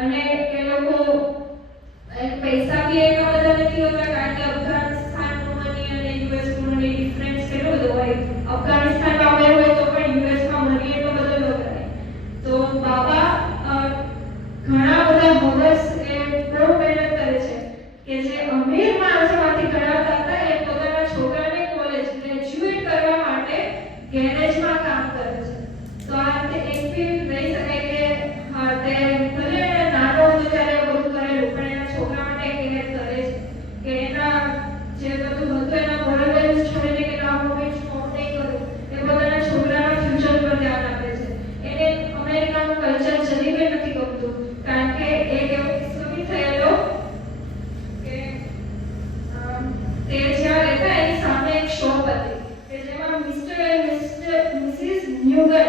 અને એ લોકો પૈસા બી એટલા બધા નથી હોતા, કારણ કે અફઘાનિસ્તાનનું મની અને યુએસનું મની ડિફરન્સ કેટલો બધો હોય. અફઘાનિસ્તાનમાં અમે હોય તો પણ યુએસમાં મની એટલો બધો ન કરે. તો બાબા ઘણા બધા વર્ષ એ બહુ મહેનત કરે છે કે જે અમીર માણસોમાંથી કરાવતા હતા એ પોતાના છોકરાને કોલેજ ગ્રેજ્યુએટ કરવા માટે ગેરેજમાં કામ કરે છે. તો આ રીતે એક બી રહી શકાય કે હા તે ભલે નાનો હતો ત્યારે બધું કરેલું, પણ એના છોકરા માટે કેર કરે છે કે એના જે બધું હતું એના મોરલ વેલ્યુઝ છોડીને કે ના હું કંઈ સ્ટોપ નહીં કરું, એ પોતાના છોકરાના ફ્યુચર પર ધ્યાન આપે છે. એને અમેરિકાનું કલ્ચર જરીબે નથી ગમતું, કારણ કે એક એવો કિસ્સો બી થયેલો કે તે જ્યાં રહેતા એની સામે એક શોપ હતી કે જેમાં મિસિસ ન્યુગન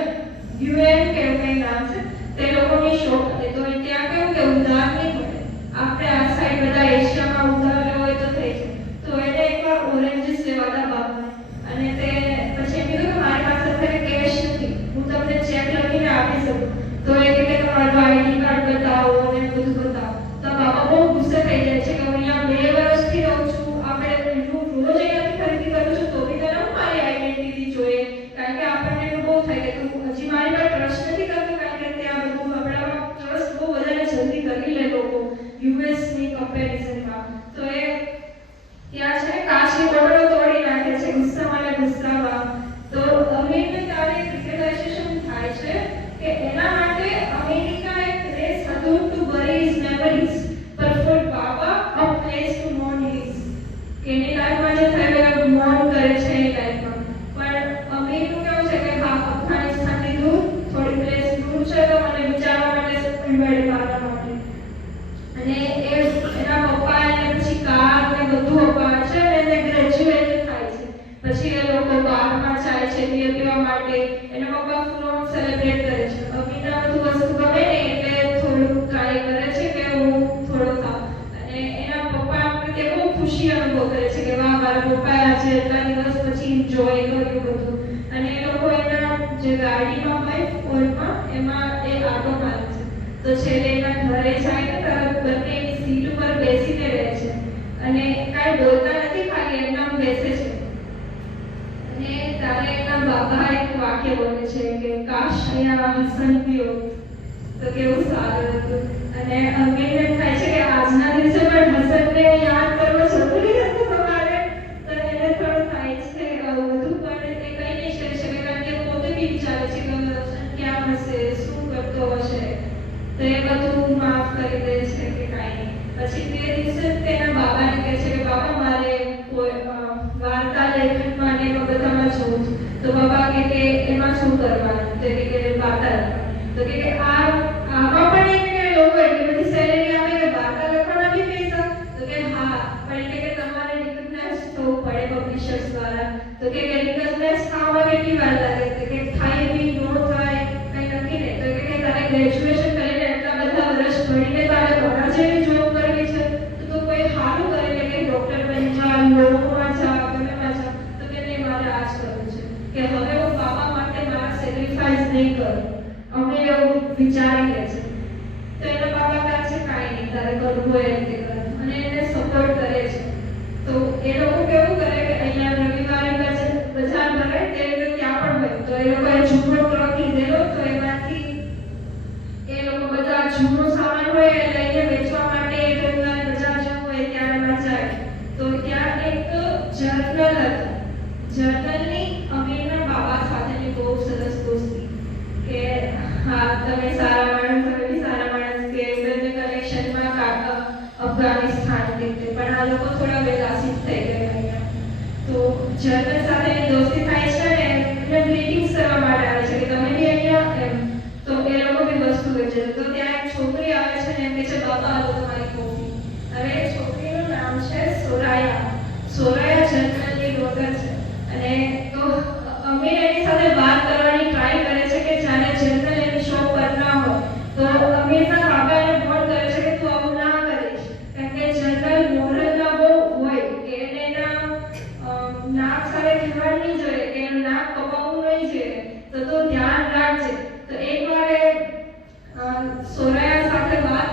યુએન કે કંઈ નામ છે તે લોકોની શોપ હતી. તો ત્યાં કેવું કે ઉધાર નહીં મળે, આપણે આ સાઈડ બધા એશિયામાં ઉધાર લેવો હોય તો થઈ જાય. તો એને એકવાર ઓરેન્જીસ લેવા હતા બાપને, અને તે પછી એમ કીધું કે મારી પાસે અત્યારે કેશ નથી, હું તમને ચેક લખીને આપી શકું. તો એ કહે કે તમારું આઈડી કાર્ડ બતાવો અને બધું બતાવો. તો બાપા બહુ ગુસ્સે થઈ જાય છે કે હું અહીંયા 2 વર્ષથી રહું છું, આપણે હું રોજ અહીંયાથી ખરીદી કરું છું તો બી તને હું મારી આઈડેન્ટિટી જોઈએ, કારણ કે આપણને બહુ થાય કે તું હજી મારી પર ટ્રસ્ટ નથી કરતો, કારણ કે ત્યાં બધું આપણામાં ટ્રસ્ટ બહુ વધારે જલ્દી કરી લે લોકો યુએસની કમ્પેરિઝનમાં. તો એ ત્યાં છે કાચની બોટલો તોડી નાખે છે ગુસ્સામાં ને ગુસ્સામાં. તો અમીરને ત્યારે ક્રિકેટાઇઝેશન થાય છે કે એના માટે અમેરિકા એક પ્લેસ હતું ટુ બરી હિઝ મેમરીઝ, પર for Baba a place to mourn his. કે એની લાઈફમાં જે થયેલું મોર્ન કરે છે એની લાઈફમાં. પણ અમીરનું કેવું છે કે હા અફઘાનિસ્તાનથી દૂર થોડી પ્લેસ દૂર છે તો મને વિચારવા માટે ઇન્વાઇટ કરવા માટે. અને એના પપ્પા એને પછી કાર ને બધું અપાવે છે અને એને ગ્રેજ્યુએટ થાય છે. પછી એ લોકો બારમાં જાય છે બિયર પીવા માટે, એના પપ્પા ફૂલ ઓન સેલિબ્રેટ કરે છે. અમીરને બધું વસ્તુ ગમે નહીં એટલે થોડું ટ્રાય કરે છે કે હું થોડો ખાઉં, અને એના પપ્પા તે બહુ ખુશી અનુભવ કરે છે કે વાહ મારા પપ્પાએ આજે એટલા દિવસ પછી એન્જોય કર્યું બધું. અને એ લોકો એના જે ગાડીમાં હોય ફોનમાં એમાં એ આટો મારે છે. તો છેલ્લે એના ઘરે જાય ને તરત બંને એની સીટ ઉપર બેસીને રહે છે અને કાંઈ બોલતા નથી, ખાલી એમનામ બેસે છે. અને ત્યારે એના બાબા એક વાક્ય બોલે છે કે કાશ અહીંયા હસન બી હોત તો કેવું સારું હતું. અને અમીરને થાય છે કે આજના દિવસે પણ હસનને યાદ કરવો જરૂરી હતું તમારે. તો એને થોડું થાય છે બધું, પણ એ કંઈ નહીં કરી શકે કારણ કે પોતે બી વિચારે છે કે હસન ક્યાં હશે, શું કરતો હશે. તો એ બધું માફ કરી દે છે કે કાંઈ નહીં. પછી તે દિવસે તેના બાબાને કહે છે કે બાબા મારે કોઈ વાર્તા લેખનમાં ને બધામાં જવું છે. તો બાબા કે એમાં શું કરવાનું? તો કે વાર્તા લખવાની. તો કે આમાં પણ કે લોકો એટલી બધી સેલેરી આપે કે વાર્તા લખવાના બી પૈસા? તો કે હા, પણ કે તમારે રિકગ્નાઇઝ થવું પડે પબ્લિશર્સ દ્વારા. તો કે રિકગ્નાઇઝ થવામાં કેટલી વાર લાગે? તો કે થાય બી નો થાય કંઈ નક્કી નહીં. તો કે તારે ગ્રેજ્યુએશન કરીને એટલા બધા વર્ષ ભણીને તારે ઘણા જેવી જોબ કરવી છે તો કોઈ સારું કરે એટલે કે ડોક્ટર બની જા, લોમાં જા, ગમેમાં જા. તો કે નહીં મારે આ જ કરવું છે કે હવે હું બાબા માટે મારા સેક્રિફાઈસ નહીં કરું. અમે એવું વિચારી લે છે. તો એના બાબા કહે છે કાંઈ નહીં તારે કરવું હોય એ રીતે કર, અને એને સપોર્ટ કરે છે. તો એ લોકો કેવું કરે કે અહીંયા રવિવારે બજાર ભરાય તે રીતે ત્યાં પણ હોય. તો એ લોકોએ જૂનો ટ્રક લીધેલો, તો એમાંથી એ લોકો બધા જૂનો સામાન હોય એ લઈને વેચવા માટે એક રવિવારે બજાર જવું હોય ત્યારે એમાં જાય. તો ત્યાં એક જર્નલ હતું. જર્નલની અમીરના બાબા સાથેની બહુ સરસ દોસ્તી કે હા તમે સારા માણસ, તમે બી સારા માણસ, કે બંને કનેક્શનમાં અફઘાનિસ્તાનથી તે પણ આ લોકો થોડા વહેલા શિફ્ટ થઈ ગયા અહીંયા. તો જર્નલ સાથેની દોસ્તી થાય છે ને એમને ગ્રીટિંગ્સ કરવા માટે આવે છે કે તમે બી અહીંયા એમ. તો એ લોકો બી વસ્તુ વેચે. તો ત્યાં એક છોકરી આવે છે ને એમ કહે છે બાબા આ તમારી કોફી. હવે એ છોકરીનું નામ છે સોરાયા. સોરાયા જર્નલની ડોટર છે. અને તો અમીર એની સાથે વાત કરવાની ટ્રાય કરે છે કે જ્યારે જર્નલ એની શોપ પર ના હોય તો અમીરના બાબા એને વોર્ન કરે છે કે તું આવું ના કરીશ, કારણ કે જર્નલ મોરલના બહુ હોય કે એને એના નાક સાથે ખીવાડ નહીં જોઈએ, કે એનું નાક કપાવવું નહીં જોઈએ. તો તું ધ્યાન રાખજે. તો એકવાર સોરાયા સાથે વાત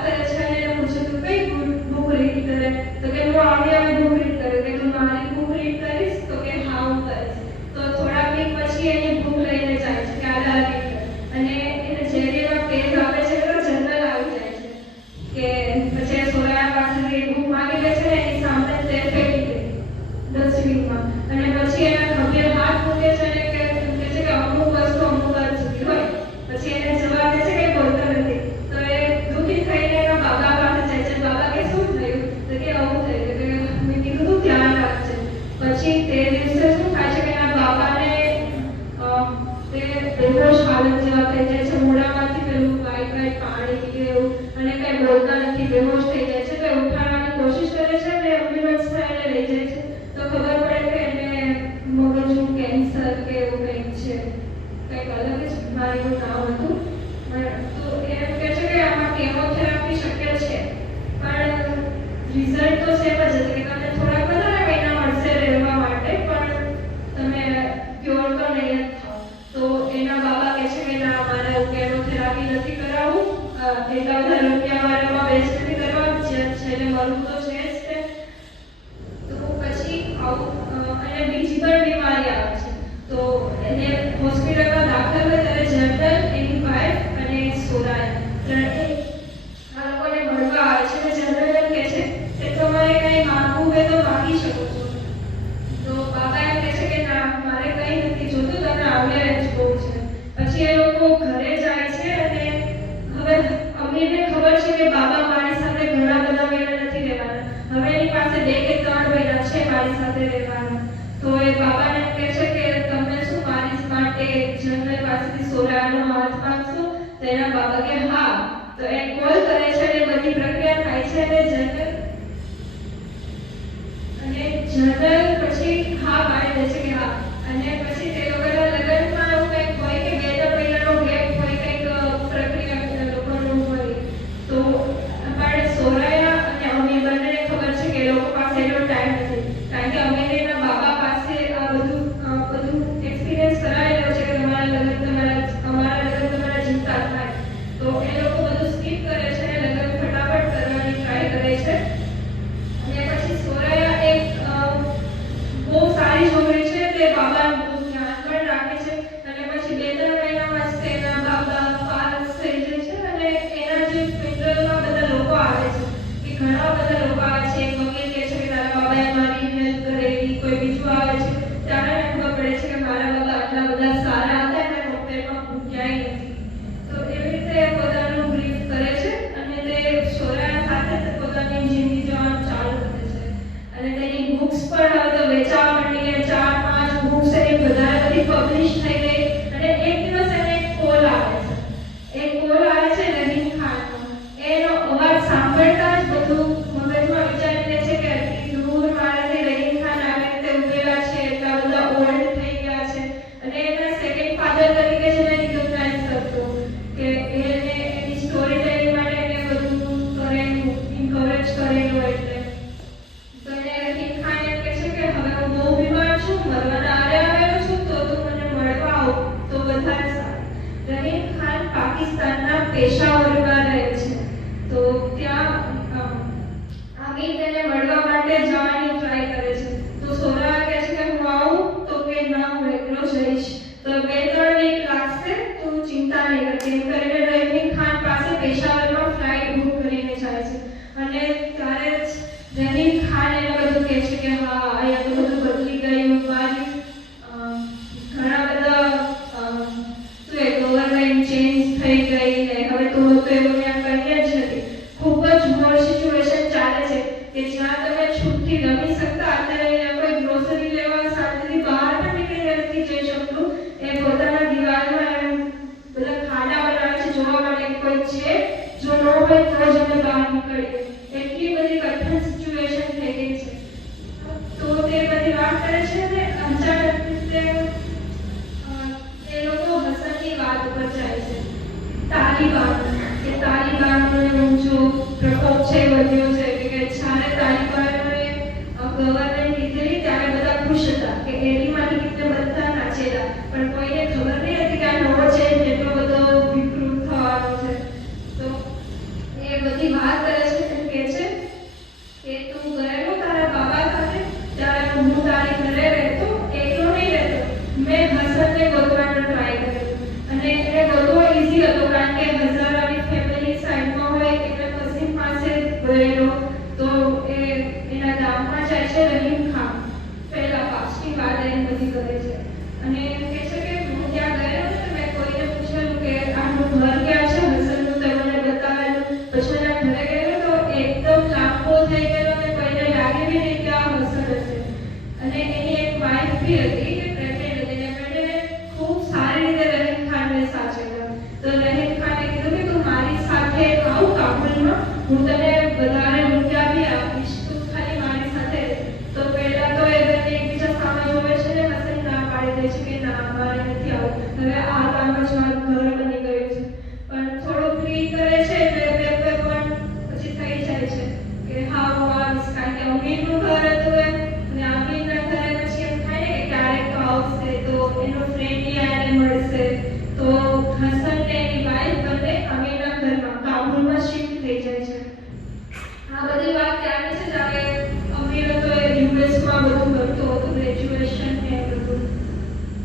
થઈ જાય છે, મોઢામાંથી પેલું વ્હાઈટ વ્હાઈટ પાણી કે એવું, અને કંઈ બોલતા નથી, બેહોશ થઈ જાય છે. તો એ ઉઠાડવાની કોશિશ કરે છે અને એમ્બ્યુલન્સ એને લઈ જાય છે. તો ખબર પડે કે એને મગજનું કેન્સર કે એવું કંઈક છે, કંઈક અલગ જ બીમારીનું નામ હતું. તો એ એમ કહે છે કે આમાં કેમોથેરાપી શક્ય છે, પણ રિઝલ્ટ તો સેમ જ હતી કે તમને થોડાક વધારે મહિના મળશે રહેવા માટે, પણ તમે પ્યોર તો નહીં જ થાઓ. તો એના બાબા કહે છે કે ના, મારે કેમોથેરાપી નથી કરાવવું, એટલા બધા રૂપિયા મારામાં વેસ્ટ નથી કરવા, છેલ્લે મરવું તો છે જ તે. તો પછી અને બીજી પણ બીમારી આવે છે. તો એને હોસ્પિટલમાં દાખલ હોય ત્યારે જનરલ, એની વાઈફ અને સોરાયા ત્રણેય આ લોકોને મળવા આવે છે. અને જનરલ એમ કહે છે કે તમારે કંઈ માંગવું હોય તો માંગી શકો છો. તો બાબા એમ કહે છે કે ના, મારે કંઈ નથી જોતું, તમને આવડે જ બહુ છે. પછી એ લોકો ઘરે જાય છે અને હવે અમીરને ખબર છે કે બાબા મારી સાથે ઘણા બધા મહિના નથી રહેવાના, હવે એની પાસે 2 કે 3 મહિના છે મારી સાથે રહેવાના. તો એ બાબાને એમ કહે છે કે તમે શું મારી માટે જનરલ પાસેથી સોરાનો હાથ માંગશો? તો એના બાબા કે હા. તો એ કોલ કરે છે અને બધી પ્રક્રિયા થાય છે અને જનરલ પછી હા પાડી દે છે કે હા. અને પછી તે લોકોના લગ્નમાં એવું કંઈક હોય કે 2-3 મહિનાનો ગેપ હોય, કંઈક પ્રક્રિયા લોકોનું હોય. તો પણ સોરાયા અને અમીર બંનેને ખબર છે કે એ લોકો પાસે એટલો ટાઈમ નથી, કારણ કે અમીરના બાબા પાસે આ બધું એક્સપિરિયન્સ કરાવેલો છે કે અમારા લગ્ન તમારા જીવતા થાય. તો એ લોકો બધું સ્કીપ કરે છે અને લગ્ન ફટાફટ કરવાની ટ્રાય કરે છે. અને પછી સોરાયા એક બહુ સારી છોકરી છે, તે બાબાનું બહુ ધ્યાન પણ રાખે છે. અને પછી 2-3 મહિનામાં જ તેના બાબા પાસ થઈ જાય છે. અને એના જે ફ્યુનરલમાં બધા લોકો આવે છે, કે ઘણા બધા લોકો આવે છે. એક વકીલ કહે છે કે તારા બાબાએ મારી હેલ્પ કરેલી, કોઈ બીજું આવે છે. ત્યારે એને ખબર પડે છે કે મારા બાબા આટલા બધા સારા હતા, એના હોટેલમાં ભૂખ્યા નથી. તો એવી રીતે પોતાનું ગ્રીફ કરે છે અને તે સોરાયા સાથે પોતાની જિંદગી જવાનું ચાલુ કરે છે. અને તેની બુક્સ પણ હવે તો વેચાવા માંડી, 4-5 બુક્સ એની વધારે બધી પબ્લિશ થઈ ગઈ. અને એક દિવસ એને એક કોલ આવે છે રહીમ ખાનનો. એનો અવાજ સાંભળતા જ બધું મગજમાં વિચારી લે છે કે આટલી દૂર મારાથી રહીમ ખાન આવી રીતે ઉભેલા છે, એટલા બધા ઓલ્ડ થઈ ગયા છે. અને એના સેકન્ડ ફાધર તરીકે જ એને રિકોગ્નાઇઝ કરતો કે એને એની સ્ટોરી ટેલિંગ માટે એને બધું કરેલું, ઇન્કરેજ કરેલું. એટલે તો એને રહીમ ખાન એમ કહે છે કે હવે હું બહુ બીમાર છું, મરવાના આરે આવેલો છું, તો તું મને મળવા આવ તો વધારે સારું. રહીમ ખાન પાકિસ્તાનના પેશાવરમાં રહે છે. તો ત્યાં આમીર તેને મળવા માટે જવાની ટ્રાય કરે છે. તો સોરાયા કહે છે કે હું આવું? તો કે ના, હું એકલો જઈશ. તો 2-3 વીક લાગશે, તું ચિંતા નહીં કરતી, એમ કરીને રહીમ ખાન પાસે પેશાવરમાં ફ્લાઇટ બુક કરીને જાય છે. અને ત્યારે જ રહીમ ખાન એને બધું કહે છે કે હા, અહીંયા તો બધું બદલી ગયું, મારી ઘણા બધા ગવર્મેન્ટ ચેન્જ થઈ ગઈ ને હવે તો એવું ત્યાં કરીએ જ નથી. ખૂબ જ મોર સિચ્યુએશન ચાલે છે કે જ્યાં તમે છૂટથી રમી શકતા, અત્યારે અહીંયા કોઈ ગ્રોસરી લેવા શાંતિથી બહાર પણ નીકળી નથી જઈ શકતું. એ પોતાના દિવાલમાં એમ બધા ખાડા બનાવે છે જોવા માટે કે કોઈ છે, જો ન હોય તો જ અમે બહાર નીકળીએ. એટલી બધી કઠિન સિચ્યુએશન થઈ ગઈ છે. તો તે બધી વાત કરે છે ને અચાનક રીતે એ લોકો હસનની વાત ઉપર જાય છે. તાલિબાનનો ઊંચો પ્રકોપ છે, વધ્યો છે કે જ્યારે તાલિબાનોએ ગવર્મેન્ટ લીધેલી ત્યારે બધા ખુશ હતા કે એડીમાંથી રીતે બધા નાચેલા, પણ કોઈને ખબર નહીં હતી કે આ નવો ચેન્જ એટલો બધો વિકૃત થવાનો છે. તો એ બધી વાત કરે છે અને કહે છે કે તું ગયેલો તારા બાબા સાથે, ત્યારે હું તારી ઘરે રહેતો, એકલો નહીં રહેતો, મેં હસનને ગોતવાનો ટ્રાય કર્યો. અને એને ગોતવો ઇઝી હતો કારણ કે હઝારાની ફેમિલી સાઈડમાં હોય એટલે કસીમ પાસે ગયેલો. તો એ એના ગામમાં જાય છે રહીમ ખાન, પહેલા પાછલી વાત એમ હું તને વધારે રૂપિયા બી આપીશ, તું ખાલી મારી સાથે રહે. તો પહેલા તો એ બંને એકબીજા સામે જોવે છે ને હસન ના પાડી દે છે કે ના મારે નથી આવું. હવે આ કામ જ મારું ઘર બની ગયું છે. પણ થોડું ફ્રી કરે છે એટલે બે પણ પછી થઈ જાય છે કે હા હું આવીશ, કારણ કે અમીરનું ઘર હતું અને અમીરના ઘરે પછી એમ થાય ને કે ક્યારેક તો આવશે તો એનો ફ્રેન્ડ એને મળશે. તો હસન ને એની વાઈફ બંને અમીરના ઘરમાં કાબુલમાં શિફ્ટ થઈ જાય છે. આ બધી વાત ત્યારે છે જ્યારે અમીર હતો એ યુએસમાં બધું કરતો હતો, ગ્રેજ્યુએશન ને બધું.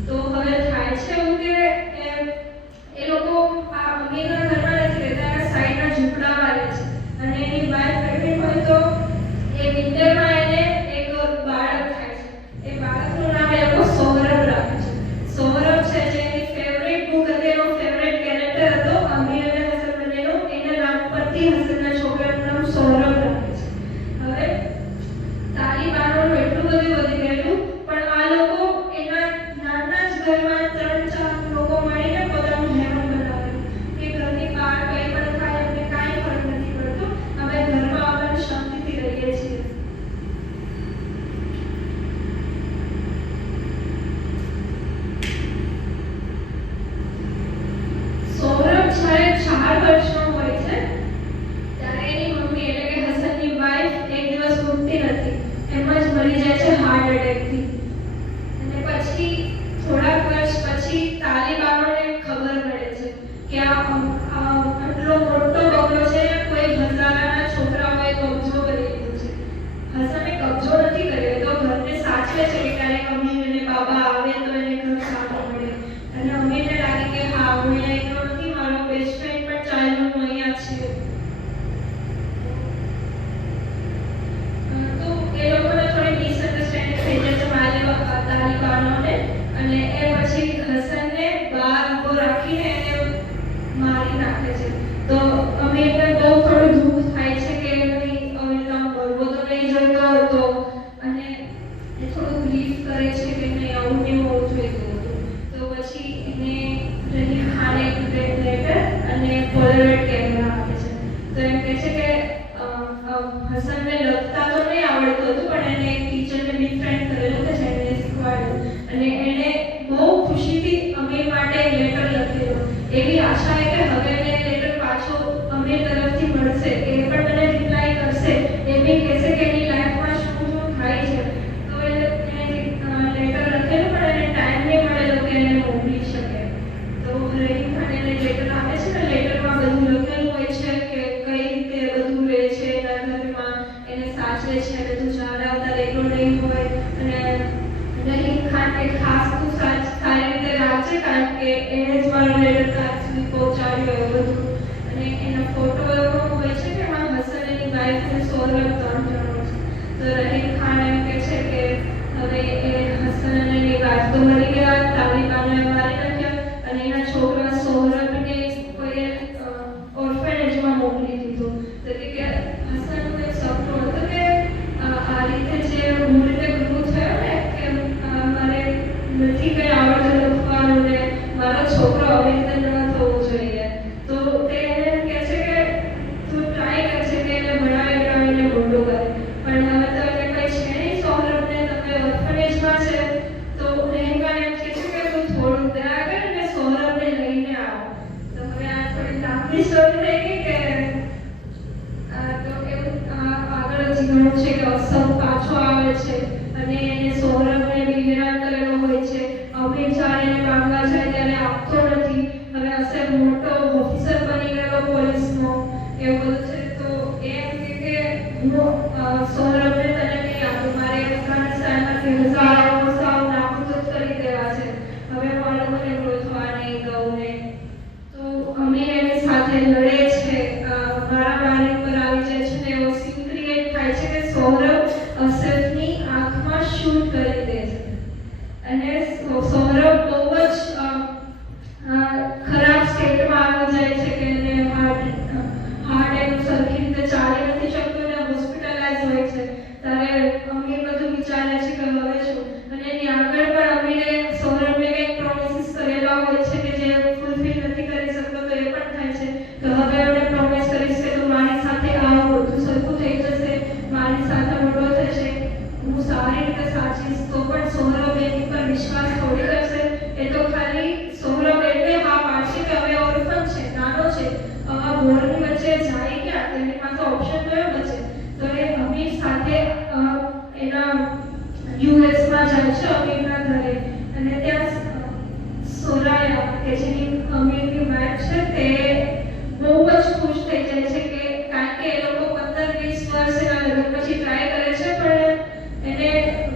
તો હવે થાય છે એવું કે એ લોકો આ અમીરના ઘરમાં નથી રહેતા, એના સાઈડના ઝૂંપડામાં રહે છે. અને એની વાઈફ પ્રેગ્નન્ટ હોય તો એ વિન્ટરમાં એને એક બાળક થાય છે. એ બાળકનું નામ એ લોકો સૌરભ રાખે છે. સૌરભ છે જે એની ફેવરેટ બુક હતી, એનો ફેવરેટ કેરેક્ટર હતો અમીર અને હસન બંનેનો. એના નામ પરથી હસનના છોકરાનું નામ સૌરભ રાખે છે. હવે તાલિબાનોનું એટલું બધું વધી ગયેલું, પણ આ લોકો એના નાના જ ઘરમાં 3-4 લોકો મળીને પોતાનું હેવન બનાવેલું કે ઘરની બહાર કંઈ પણ થાય અમને કાંઈ ફરક નથી પડતો, અમે ઘરમાં આવવાનું શાંતિથી રહીએ છીએ. સૌરભ જ્યારે 4 વર્ષનો હોય છે ત્યારે એની મમ્મી એટલે કે હસનની વાઈફ એક દિવસ ઉઠતી નથી, એમ જ મરી જાય છે હાર્ટ એટેકથી. અને પછી થોડાક વર્ષ પછી તાલિબાનોને ખબર પડે છે કે આટલો મોટો બંગલો છે, કોઈ હઝારાના છોકરાઓએ કબજો કરી લીધો છે. હસને કબજો નથી કર્યો, તો ઘરને સાચવે છે કે ક્યારેક અમીર અને બાબા આવે તો એને ઘર સારું મળે. અને અમીરને લાગે કે હા હું અહીંયા એકલો નથી, મારો બેસ્ટ ફ્રેન્ડ પણ ચાઇલ્ડહુડ અહીંયા છે. તો એ લોકોને થોડી મિસઅન્ડરસ્ટેન્ડિંગ થઈ જાય છે તાલિબાનોને, અને એ પછી હસનને બહાર ઊભો રાખીને એને મારી નાખે છે. તો અમીરને બહુ થોડું દુઃખ થાય છે કે નહીં અમીરનો મરવો તો નહીં જોઈતો હતો, અને એ થોડું ગ્રીફ કરે છે કે નહીં આવું નહીં હોવું જોઈતું હતું. તો પછી એને રહીમ ખાને એક લેટર અને પોલરોઇડ કેમેરા આપે છે. તો એમ કહે છે કે હસનને લખતા તો નહીં આવડતું હતું, પણ એને એક ટીચરને બિફ્રેન્ડ કરેલું કે જેને શીખવાડ્યું, અને એને બહુ ખુશીથી અમીર માટે એક લેટર લખેલો. એવી આશા કે હવે એને લેટર પાછો અમીર તરફથી મળશે, એ પણ મને રિપ્લાય કરશે, એ બી કહેશે કે એની લાઈફમાં શું શું થાય છે. તો એને લેટર લખેલું, પણ એને ટાઈમ નહીં મળેલો કે એને મોકલી શકે. તો રહીમ ખાન એને લેટર આપે છે ને લેટરમાં બધું લખેલું હોય છે કે કઈ રીતે બધું રહે છે એના ઘરમાં, એને સાચવે છે, બધું ચાલે આવતા એકલો નહીં હોય. અને રહીમ ખાન કે ખાસ તું સારી રીતે રાખજે, કારણ કે એને જ મારો લેટર તાર સુધી પહોંચાડ્યો એવું બધું. અને એનો ફોટો એવો હોય છે કે એમાં હસન એની વાઈફ અને સૌરભ 3 જણો છે. તો રહીમ ખાન એમ કહે છે કે હવે એ હસન અને એની વાઈફ તો મરી ગયા, તાલિબાનોએ મારી નાખ્યા, અને એના છોકરા સૌરભને કોઈ ઓર્ફેનેજમાં મોકલી દીધો. તો કે હસનનું એક સપનું હતું કે આ રીતે જે હું રીતે ગુરુ થયો ને કે મારે નથી કંઈ આવડતું લખવાનું ને મારો છોકરો આવી રીતે ન થવો જોઈએ. તો તે એને એમ કહે છે કે તું ટ્રાય કરશે કે એને ભણાવીને મોટો કરે, પણ હવે તો એને કંઈ છે નહીં. સૌરભને તમે ઓર્ફનેજમાં છે તો રહેંગા એમ કહે છે કે તું થોડું દયા કર અને સૌરભને લઈને આવ. તો હવે આ થોડી લાંબી સ્ટોરી થઈ ગઈ કે તો એવું આગળ જ ઘણું છે કે અસફ પાછો આવે છે અને એને સૌરભને બી હેરાન કરેલો હોય છે. અમીર જ્યારે એને માંગવા જાય ત્યારે આપતો નથી. હવે અસફ મોટો ઓફિસર બની ગયેલો પોલીસનો, એવું બધું છે. તો એ એમ કે હું સૌરભને તને નહીં આપું, મારે અફઘાનિસ્તાનમાંથી હજારો સાવ નાબૂદ કરી દેવા છે, હવે મારે મને ગોતવા નહીં દઉં ને. તો અમીર એની સાથે લડે છે, મારામારી પર આવી જાય છે ને એવો સીન ક્રિએટ થાય છે કે સૌરભ અસફની આંખમાં શૂટ કરી દે છે. અને સૌરભ બહુ જ ખરાબ સ્ટેટમાં આવી જાય છે કે એને હાર્ટ એનું સરખી રીતે ચાલી નથી શકતું અને હોસ્પિટલાઇઝ હોય છે. ત્યારે અમીર બધું વિચારે છે કે હવે શું, અને એની આગળ પણ અમીરે સૌરભને કંઈક પ્રોમિસીસ કરેલા હોય છે કે જે ફૂલફિલ નથી કરી શકતો. તો એ પણ થાય છે કે હવે એને પ્રોમિસ કરીશ કે તું મારી સાથે આવ માત્ર ઓપ્શન કયો બચે, તો એ અમીર સાથે એના યુએસમાં જાય છે અમીરના ઘરે, અને ત્યાં સોરાયા કે જેની અમીરની વાઇફ છે તે બહુ જ ખુશ થઈ જાય છે કે કારણ કે એ લોકો 15-20 વર્ષ એના લગ્ન પછી ટ્રાય કરે છે પણ એને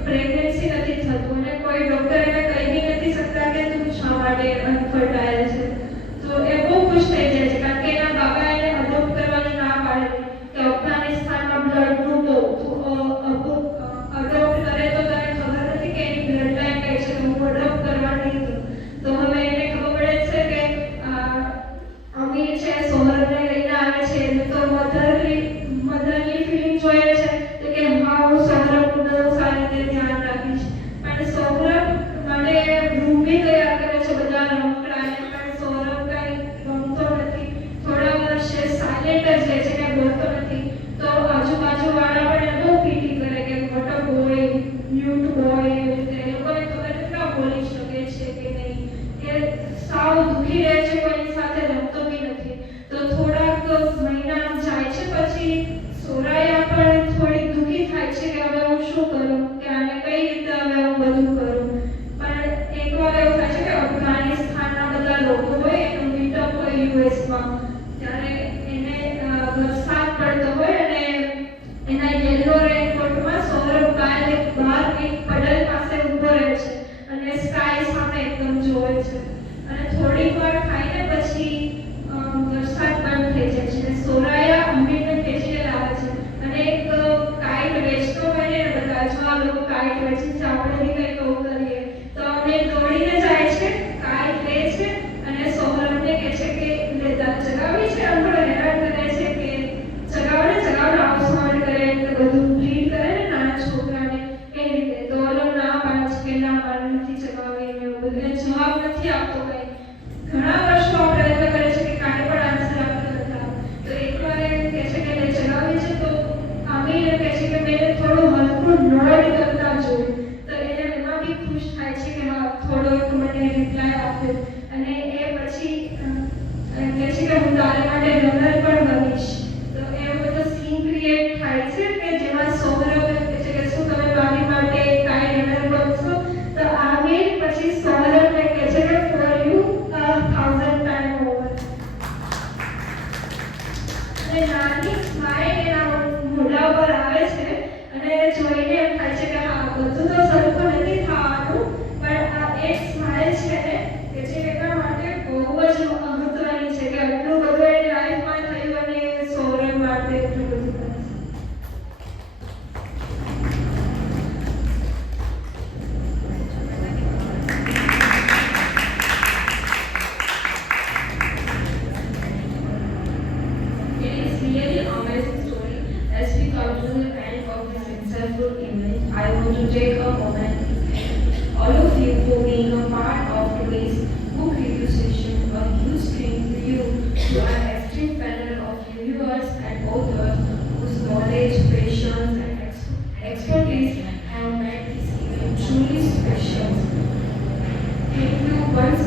પ્રેગ્નન્સી નથી થતું, અને કોઈ ડૉક્ટર એને કહી બી નથી શકતા કે તું શા માટે અનફર્ટાઇલ છે. તો એ બહુ ખુશ થઈ જાય છે કારણ કે એના બાબા એને અડોપ્ટ કરવાની ના પાડેલી કે અફઘાનિસ્તાનમાં બ્લડનું બહુ અડોપ્ટ કરે તો તને ખબર નથી કે એની બ્લડ લાઈન કઈ છે, તો હું અડોપ્ટ કરવા નહીં દઉં. તો હવે એને ખબર પડે છે કે અમીર છે સોહરબને લઈને આવે છે એટલે તો મધરની ફિલિંગ જોઈએ છે તો કે હા હું સોહરબનું બહુ સારી રીતે ધ્યાન રાખીશ. પણ સોહરબ માટે રૂમ બી તૈયાર કરે છે બધા રમકડાને, પણ સોહરબ કંઈ ગમતો નથી. થોડા વર્ષે સાયલેન્ટ જ રહે છે, કંઈ બોલતો નથી. તો આજુબાજુવાળા પણ એને બહુ પીટી કરે કે what a boy, mute boy, એ લોકોને ખબર કેટલા બોલી શકે છે કે નહીં. એ સાવ દુઃખી રહે છે, કોઈની સાથે રમતો બી નથી. તો થોડાક મહિના જાય છે પછી સોરાયા પણ થોડી દુઃખી થાય છે કે હવે હું શું કરું, કે આને કઈ રીતે હવે હું બધું કરું. પણ એકવાર એવું થાય છે કે અફઘાનિસ્તાનના બધા લોકો હોય એનું મીટઅપ હોય યુએસમાં, ત્યારે એને વરસાદ પડતો હોય અને એના યલો રેનકોટમાં સૌરભ બહાર એક પડલ પાસે ઊભો રહે છે અને સ્કાય સામે એકદમ જોવે છે. અને થોડીક વાર થાયને પછી વરસાદ બંધ થઈ જાય છે અને સોરાયા અમીરને ખેંચીને લાવે છે અને એક કાઇટ વેચતો હોય ને બધા જો આ લોકો કાઇટ વેચે છે આપણે બી કંઈક કહું કરીએ, તો અમીર દોડીને જાય છે, કાઇટ લે છે અને સોહરબને કહે છે કે જગાવી છે, અંકલ હેરાન કરે છે કે જગાવને આઉસમાઉન્ટ કરે એટલે બધું બ્લીડ કરે ને નાના છોકરાને એ રીતે. તો ઓલો ના પાડે છે કે ના મારે નથી જગાવી, ને બધું જવાબ નથી આપતો કંઈ. ઘણા વર્ષો આ પ્રયત્ન કરે છે કે કાંઈ પણ આન્સર આપતો નથી. તો એકવાર એ કહે છે કે જગાવી છે, તો આમીર કહે છે કે મેં થોડું હલકું નોડ કરતા જોયું, તો એને એમાં બી ખુશ થાય છે કે હા થોડોક મને રિપ્લાય આપ્યો. અને એ પછી કહે છે કે હું તારે માટે રનર પણ બનીશ. તો એવો બધો સીન ક્રિએટ થાય છે કે જેમાં સોહરબ કહે છે કે શું તમે મારી માટે કાંઈ રનર બનશો, તો આમીર પછી સોહરબને કહે છે કે ફોર યુ 1000 ટાઈમ ઓવર. અને નાની સ્માઈલ એના મોઢા પર આવે છે અને જોઈને એમ થાય છે કે હા બધું તો સરખું નથી થવાનું, પણ આ એક સ્માઈલ છે ને કે જે એના માટે બહુ જ મહત્વની છે કે આટલું બધું એની લાઈફમાં થયું અને સૌરભ માટે એટલું બધું કરે છે. It is really amazing story. As we come to the end of this successful event, I want to take a moment to thank all of you for being a part of today's book review session. A huge thank you to our esteemed panel of reviewers and authors whose knowledge, patience, and expertise have made this event truly special. Thank you once